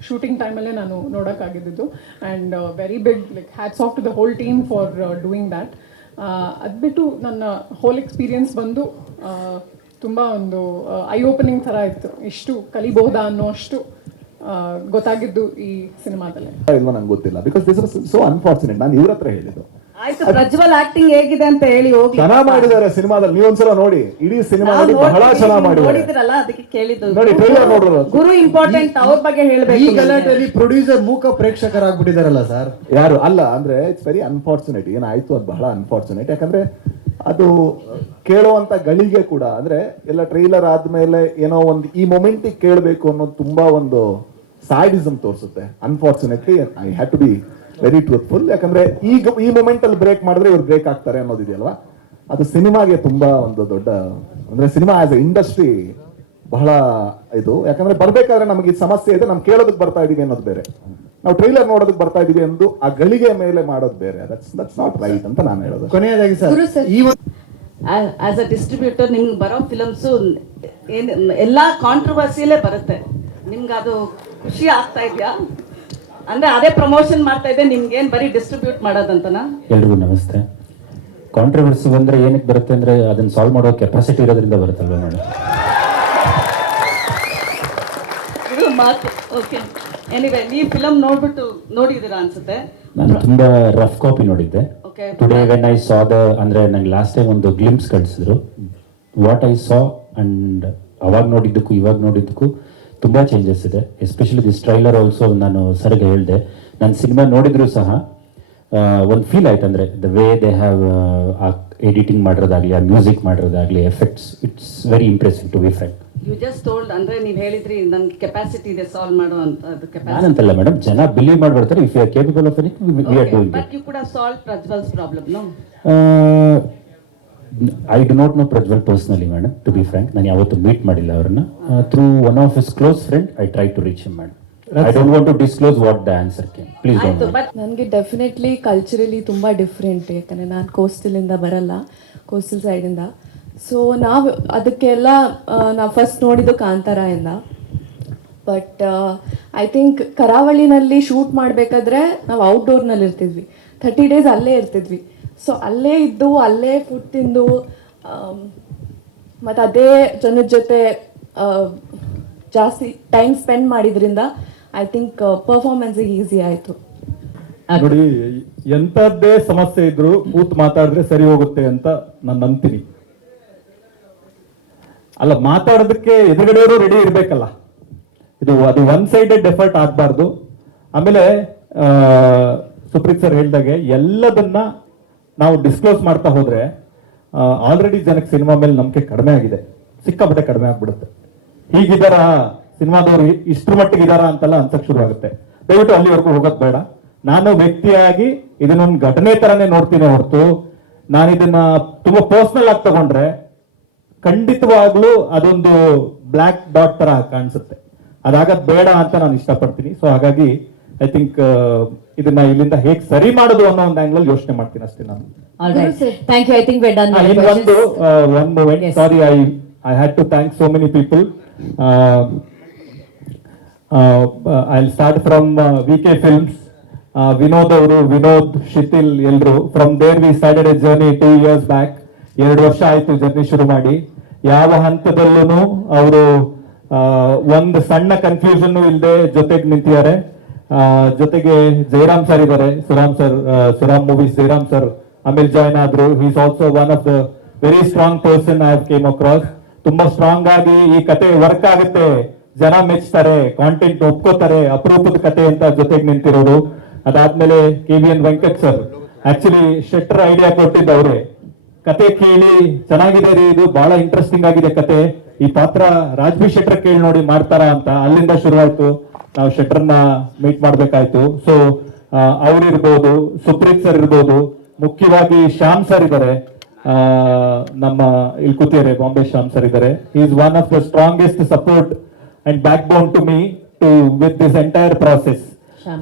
ಶೂಟಿಂಗ್ ಟೈಮಲ್ಲೇ ನಾನು ನೋಡೋಕ್ಕಾಗಿದ್ದು. And very big like hats off to the whole team for doing that. ಅದು ಬಿಟ್ಟು ನನ್ನ ಹೋಲ್ ಎಕ್ಸ್ಪೀರಿಯನ್ಸ್ ಬಂದು ತುಂಬ ಒಂದು ಐ ಓಪನಿಂಗ್ ಥರ ಇತ್ತು. ಎಷ್ಟು ಕಲಿಬಹುದಾ ಅನ್ನೋ ಅಷ್ಟು ಗೊತ್ತಾಗಿದ್ದು ಈ ಸಿನಿಮಾದಲ್ಲಿ. ಇಲ್ವಾ ನಂಗೆ ಗೊತ್ತಿಲ್ಲ, because this was so unfortunate. ನಾನು ಇವ್ರ ಹತ್ರ ಹೇಳಿದ್ದು. ಆಯ್ತು, ಪ್ರಜ್ವಲ್ ಆಕ್ಟಿಂಗ್ ಹೇಗಿದೆ ಅಂತ ಹೇಳಿ ಹೋಗಿ. ಚೆನ್ನಾಗಿ ಮಾಡಿದ್ದಾರೆ ಸಿನಿಮಾದಲ್ಲಿ. ನೀವೊಂದ್ಸಲ ನೋಡಿ, ಇಡೀ ಸಿನಿಮಾದಲ್ಲಿ ಬಹಳ ಚೆನ್ನಾಗಿ ಮಾಡಿದ್ದಾರೆ. ನೋಡಿದ್ರಲ್ಲ, ಅದಕ್ಕೆ ಕೇಳಿದ್ದು. ನೋಡಿ, ಟ್ರೈಲರ್ ನೋಡಿದ್ರು. ಗುರು ಇಂಪಾರ್ಟೆಂಟ್, ಅವ್ರ ಬಗ್ಗೆ ಹೇಳ್ಬೇಕು. ಈ ಗಲಾಟೆಯಲ್ಲಿ ಪ್ರೊಡ್ಯೂಸರ್ ಮೂಕ ಪ್ರೇಕ್ಷಕರಾಗ್ಬಿಟ್ಟಿದಾರಲ್ಲ ಸರ್. ಯಾರು ಅಲ್ಲ ಅಂದ್ರೆ ಇಟ್ಸ್ ವೆರಿ ಅನ್ಫಾರ್ಚುನೇಟ್. ಏನಾಯ್ತು ಅದು ಬಹಳ ಅನ್ಫಾರ್ಚುನೇಟ್. ಯಾಕಂದ್ರೆ ಅದು ಕೇಳುವಂತ ಗಳಿಗೆ ಕೂಡ ಅಂದ್ರೆ ಎಲ್ಲ ಟ್ರೈಲರ್ ಆದ್ಮೇಲೆ ಏನೋ ಒಂದು ಈ ಮೊಮೆಂಟಿಗೆ ಕೇಳಬೇಕು ಅನ್ನೋದು ತುಂಬಾ ಒಂದು ಸೈಡಿಸಮ್ ತೋರಿಸುತ್ತೆ. Unfortunately I had to be very truthful. ಯಾಕಂದ್ರೆ ಈಗ ಈ ಮೊಮೆಂಟ್ ಅಲ್ಲಿ ಬ್ರೇಕ್ ಮಾಡಿದ್ರೆ ಇವ್ರು ಬ್ರೇಕ್ ಆಗ್ತಾರೆ ಅನ್ನೋದಿದೆಯಲ್ವಾ, ಅದು ಸಿನಿಮಾಗೆ ತುಂಬಾ ಒಂದು ದೊಡ್ಡ ಅಂದ್ರೆ ಸಿನಿಮಾ ಆಸ್ ಎ ಇಂಡಸ್ಟ್ರಿ ಬಹಳ ಇದು. ಯಾಕಂದ್ರೆ ಬರ್ಬೇಕಾದ್ರೆ ನಮಗೆ ಈ ಸಮಸ್ಯೆ ಇದೆ, ನಮ್ಗೆ ಕೇಳೋದಕ್ಕೆ ಬರ್ತಾ ಇದೀವಿ ಅನ್ನೋದು ಬೇರೆ, ನಾವು ಟ್ರೈಲರ್ ನೋಡೋದಕ್ಕೆ ಬರ್ತಾ ಇದೀವಿ ಎಂದು ಆ ಗಳಿಗೆ ಮೇಲೆ ಮಾಡೋದು ಬೇರೆ. ದಟ್ಸ್ ನಾಟ್ ರೈಟ್ ಅಂತ ನಾನು ಹೇಳೋದು. ಕೊನೆಯದಾಗಿ ಸರ್, ಆಸ್ ಅ ಡಿಸ್ಟ್ರಿಬ್ಯೂಟರ್ ನಿಮ್ಗೆ ಬರೋ ಫಿಲಮ್ಸು ಎಲ್ಲಾ ಕಾಂಟ್ರವರ್ಸಿಯಲ್ಲೇ ಬರುತ್ತೆ. ನಿಮ್ಗೆ ಅದು ಖುಷಿ ಆಗ್ತಾ ಇದೆಯಾ? ಅಂದ್ರೆ ಅದೇ ಪ್ರಮೋಷನ್ ಮಾಡ್ತಾ ಇದೆ, ನಿಮ್ಗೇನ್ ಬರೀ ಡಿಸ್ಟ್ರಿಬ್ಯೂಟ್ ಮಾಡೋದಂತನಾ? ಎಲ್ರಿಗೂ ನಮಸ್ತೆ. ಕಾಂಟ್ರವರ್ಸಿ ಬಂದ್ರೆ ಏನಕ್ಕೆ ಬರುತ್ತೆ ಅಂದ್ರೆ ಅದನ್ನ ಸಾಲ್ವ್ ಮಾಡೋ ಕೆಪಾಸಿಟಿ ಇರೋದ್ರಿಂದ ಬರುತ್ತಲ್ವ ಮೇಡಮ್. ಇದು ಮಾತು. ಓಕೆ, ಎನಿವೆ ನೀವು ಫಿಲಮ್ ನೋಡಿದ್ದೀರಾ ಅನ್ಸುತ್ತೆ. ನಾನು ತುಂಬಾ ರಫ್ ಕಾಪಿ ನೋಡಿದ್ದೆ. ಟುಡೇ ವೆನ್ ಐ ಸಾ ಅಂದ್ರೆ ನಂಗೆ ಲಾಸ್ಟ್ ಟೈಮ್ ಒಂದು ಗ್ಲಿಮ್ಸ್ ಕಳಿಸಿದ್ರು. ವಾಟ್ ಐ ಸಾ ಅಂಡ್ ಅವಾಗ ನೋಡಿದ್ದಕ್ಕೂ ಇವಾಗ ನೋಡಿದ್ದಕ್ಕೂ ತುಂಬಾ ಚೇಂಜಸ್ ಇದೆ. ಎಸ್ಪೆಷಲಿ ದಿಸ್ ಟ್ರೈಲರ್ ಆಲ್ಸೋ ನಾನು ಸರ್ಗೆ ಹೇಳಿದೆ, ನಾನು ಸಿನಿಮಾ ನೋಡಿದ್ರು ಸಹ ಒಂದು ಫೀಲ್ ಆಯ್ತು. ಅಂದ್ರೆ the way they have editing ಮಾಡಿರೋದಾಗ್ಲಿ, ಆ ಮ್ಯೂಸಿಕ್ ಮಾಡಿರೋದಾಗ್ಲಿ, effects, it's very impressive to be frank. You just told ಅಂದ್ರೆ ನೀವು ಹೇಳಿದ್ರಿ ನನ್ಗೆ ಕೆಪಾಸಿಟಿ ಇದೆ ಸಾಲ್ವ್ ಮಾಡುವಂತ. ನಾನಂತಲ್ಲ ಮೇಡಮ್, ಜನ ಬಿಲೀವ್ ಮಾಡ್ಬಿಡ್ತಾರೆ. If you are capable of anything we are doing it. But you could have solved Prajwal's problem, no? I do not know Prajwal personally madam, to be frank. ನಾನು ಯಾವತ್ತೂ ಮೀಟ್ ಮಾಡಿಲ್ಲ ಅವ್ರನ್ನ. Through one of his close friend I try to reach him madam. I don't want to disclose what the answer can, please don't. ನನಗೆ definitely culturally ತುಂಬ different. ಯಾಕಂದರೆ ನಾನು ಕೋಸ್ಟಲಿಂದ ಬರಲ್ಲ, coastal ಸೈಡಿಂದ. ಸೊ ನಾವು ಅದಕ್ಕೆಲ್ಲ ನಾವು ಫಸ್ಟ್ ನೋಡಿದ್ದು ಕಾಂತಾರದಿಂದ. ಬಟ್ ಐ ಥಿಂಕ್ ಕರಾವಳಿನಲ್ಲಿ ಶೂಟ್ ಮಾಡಬೇಕಾದ್ರೆ ನಾವು ಔಟ್ಡೋರ್ನಲ್ಲಿ ಇರ್ತಿದ್ವಿ, 30 days ಅಲ್ಲೇ ಇರ್ತಿದ್ವಿ. ಸೊ ಅಲ್ಲೇ ಇದ್ದು ಅಲ್ಲೇ ಫುಡ್ ತಿಂದು ಮತ್ತು ಅದೇ ಜನದ ಜೊತೆ ಜಾಸ್ತಿ ಟೈಮ್ ಸ್ಪೆಂಡ್ ಮಾಡಿದ್ರಿಂದ ಐ ಥಿಂಕ್ ಪರ್ಫಾರ್ಮೆನ್ಸಿಗೆ ಈಸಿ ಆಯಿತು. ನೋಡಿ, ಎಂಥದ್ದೇ ಸಮಸ್ಯೆ ಇದ್ರು ಕೂತ್ ಮಾತಾಡಿದ್ರೆ ಸರಿ ಹೋಗುತ್ತೆ ಅಂತ ನಾನು ನಂಬ್ತೀನಿ. ಅಲ್ಲ, ಮಾತಾಡೋದಕ್ಕೆ ಎದುರುಗಡೆಯವರು ರೆಡಿ ಇರ್ಬೇಕಲ್ಲ. ಅದು ಒನ್ ಸೈಡೆಡ್ ಎಫರ್ಟ್ ಆಗ್ಬಾರ್ದು. ಆಮೇಲೆ ಸುಪ್ರೀತ್ ಸರ್ ಹೇಳ್ದಾಗೆ ಎಲ್ಲದನ್ನ ನಾವು ಡಿಸ್ಕ್ಲೋಸ್ ಮಾಡ್ತಾ ಹೋದ್ರೆ ಆಲ್ರೆಡಿ ಜನಕ್ಕೆ ಸಿನಿಮಾ ಮೇಲೆ ನಂಬಿಕೆ ಕಡಿಮೆ ಆಗಿದೆ, ಸಿಕ್ಕಾಪಟ್ಟೆ ಕಡಿಮೆ ಆಗ್ಬಿಡುತ್ತೆ. ಹೀಗಿದಾರ ಸಿನಿಮಾದವ್ರು ಇಷ್ಟ್ರ ಮಟ್ಟಿಗೆ ಇದಾರ ಅಂತೆಲ್ಲ ಅನ್ಸಕ್ ಶುರು ಆಗುತ್ತೆ. ದಯವಿಟ್ಟು ಅಲ್ಲಿವರೆಗೂ ಹೋಗೋದ್ ಬೇಡ. ನಾನು ವ್ಯಕ್ತಿಯಾಗಿ ಇದನ್ನೊಂದು ಘಟನೆ ತರನೇ ನೋಡ್ತೀನಿ ಹೊರತು ನಾನು ಇದನ್ನ ತುಂಬಾ ಪರ್ಸನಲ್ ಆಗಿ ತಗೊಂಡ್ರೆ ಖಂಡಿತವಾಗ್ಲೂ ಅದೊಂದು ಬ್ಲ್ಯಾಕ್ ಡಾಟ್ ತರ ಕಾಣಿಸುತ್ತೆ. ಅದಾಗದ್ ಬೇಡ ಅಂತ ನಾನು ಇಷ್ಟಪಡ್ತೀನಿ. ಸೊ ಹಾಗಾಗಿ ಐ ಥಿಂಕ್ ಇದನ್ನ ಇಲ್ಲಿಂದ ಹೇಗೆ ಸರಿ ಮಾಡೋದು ಅನ್ನೋ ಒಂದು ಆಂಗಲ್ ಯೋಚನೆ ಮಾಡ್ತೀನಿ ಅಷ್ಟೇ ನಾನು. Thank you. I think we're done. one moment. Sorry, I had to thank so many people. I'll start from VK Films. Vinod ಅವರು, ವಿನೋದ್, ಶಿಥಿಲ್ ಎಲ್ರು. From there we started a journey 2 years back. 2 ವರ್ಷ ಆಯ್ತು journey ಶುರು ಮಾಡಿ. ಯಾವ ಹಂತದಲ್ಲೂ ಅವರು ಒಂದು ಸಣ್ಣ ಕನ್ಫ್ಯೂಷನ್ ಇಲ್ಲದೆ ಜೊತೆಗೆ ನಿಂತಿದ್ದಾರೆ. ಜೊತೆಗೆ ಜಯರಾಮ್ ಸರ್ ಇದ್ದಾರೆ, ಸುರಾಮ್ ಮೂವೀಸ್ ಜಯರಾಮ್ ಸರ್ ಆಮೇಲೆ ಜಾಯ್ನ್ ಆದ್ರು. He is also one of the very strong person I have came across. ತುಂಬಾ ಸ್ಟ್ರಾಂಗ್ ಆಗಿ ಈ ಕತೆ ವರ್ಕ್ ಆಗುತ್ತೆ, ಜನ ಮೆಚ್ತಾರೆ, ಕಾಂಟೆಂಟ್ ಒಪ್ಕೋತಾರೆ, ಅಪರೂಪದ ಕತೆ ಅಂತ ಜೊತೆಗೆ ನಿಂತಿರೋರು. ಅದಾದ್ಮೇಲೆ KVN Venkat sir, actually Shettar idea ಕೊಟ್ಟಿದ್ದವ್ರೆ. ಕತೆ ಕೇಳಿ ಚೆನ್ನಾಗಿದೆ ರೀ, ಇದು ಬಹಳ ಇಂಟ್ರೆಸ್ಟಿಂಗ್ ಆಗಿದೆ ಕತೆ, ಈ ಪಾತ್ರ ರಾಜ್ಬಿ ಶೆಟ್ಟರ್ ಕೇಳಿ ನೋಡಿ ಮಾಡ್ತಾರಾ ಅಂತ. ಅಲ್ಲಿಂದ ಶುರುವಾಯ್ತು, ನಾವು ಶೆಟ್ಟರ್ನ ಮೀಟ್ ಮಾಡ್ಬೇಕಾಯ್ತು. ಸೊ ಅವ್ರಿರ್ಬೋದು, ಸುಪ್ರೀತ್ ಸರ್ ಇರ್ಬೋದು, ಮುಖ್ಯವಾಗಿ ಶ್ಯಾಮ್ ಸರ್ ಇದ್ದಾರೆ, ನಮ್ಮ ಇಲ್ಲಿ ಕೂತಿದ್ದಾರೆ ಬಾಂಬೆ ಶ್ಯಾಮ್ ಸರ್ ಇದ್ದಾರೆ. Is one of the strongest support and backbone to me to with this entire process.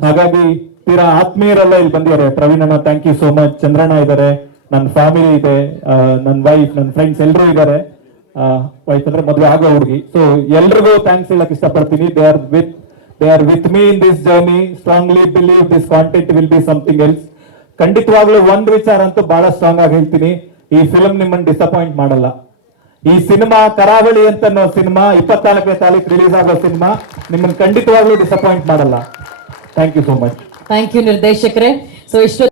ಹಾಗಾಗಿ ತೀರಾ ಆತ್ಮೀಯರೆಲ್ಲ ಇಲ್ಲಿ ಬಂದಿದ್ದಾರೆ. ಪ್ರವೀಣ್ ಅಣ್ಣ, ಥ್ಯಾಂಕ್ ಯು ಸೋ ಮಚ್. ಚಂದ್ರಣ್ಣ ಇದ್ದಾರೆ, ನನ್ನ ಫ್ಯಾಮಿಲಿ ಇದೆ, ನನ್ನ ವೈಫ್, ನನ್ನ ಫ್ರೆಂಡ್ಸ್ ಎಲ್ಲರೂ ಇದ್ದಾರೆ. ವೈಫ್ ಅಂದ್ರೆ ಮದುವೆ ಆಗೋ ಹುಡುಗಿ. ಸೊ ಎಲ್ರಿಗೂ ಥ್ಯಾಂಕ್ಸ್ ಹೇಳಕ್ ಇಷ್ಟಪಡ್ತೀನಿ. They are with me in this journey. Strongly believe this content will be something else. ಖಂಡಿತವಾಗ್ಲೂ ಒಂದ್ ವಿಚಾರ ಅಂತೂ ಬಹಳ ಸ್ಟ್ರಾಂಗ್ ಆಗಿ ಹೇಳ್ತೀನಿ, ಈ ಫಿಲ್ಮ್ ನಿಮ್ಮನ್ನ ಡಿಸಪಾಯಿಂಟ್ ಮಾಡಲ್ಲ. ಈ ಸಿನಿಮಾ ಕರಾವಳಿ ಅಂತ ಸಿನಿಮಾ 24ನೇ ತಾರೀಕು ರಿಲೀಸ್ ಆಗೋ ಸಿನಿಮಾ ನಿಮ್ಮನ್ನ ಖಂಡಿತವಾಗ್ಲೂ ಡಿಸಪಾಯಿಂಟ್ ಮಾಡಲ್ಲ. Thank you so much. Thank you ನಿರ್ದೇಶಕರೇ. ಸೊ ಇಷ್ಟು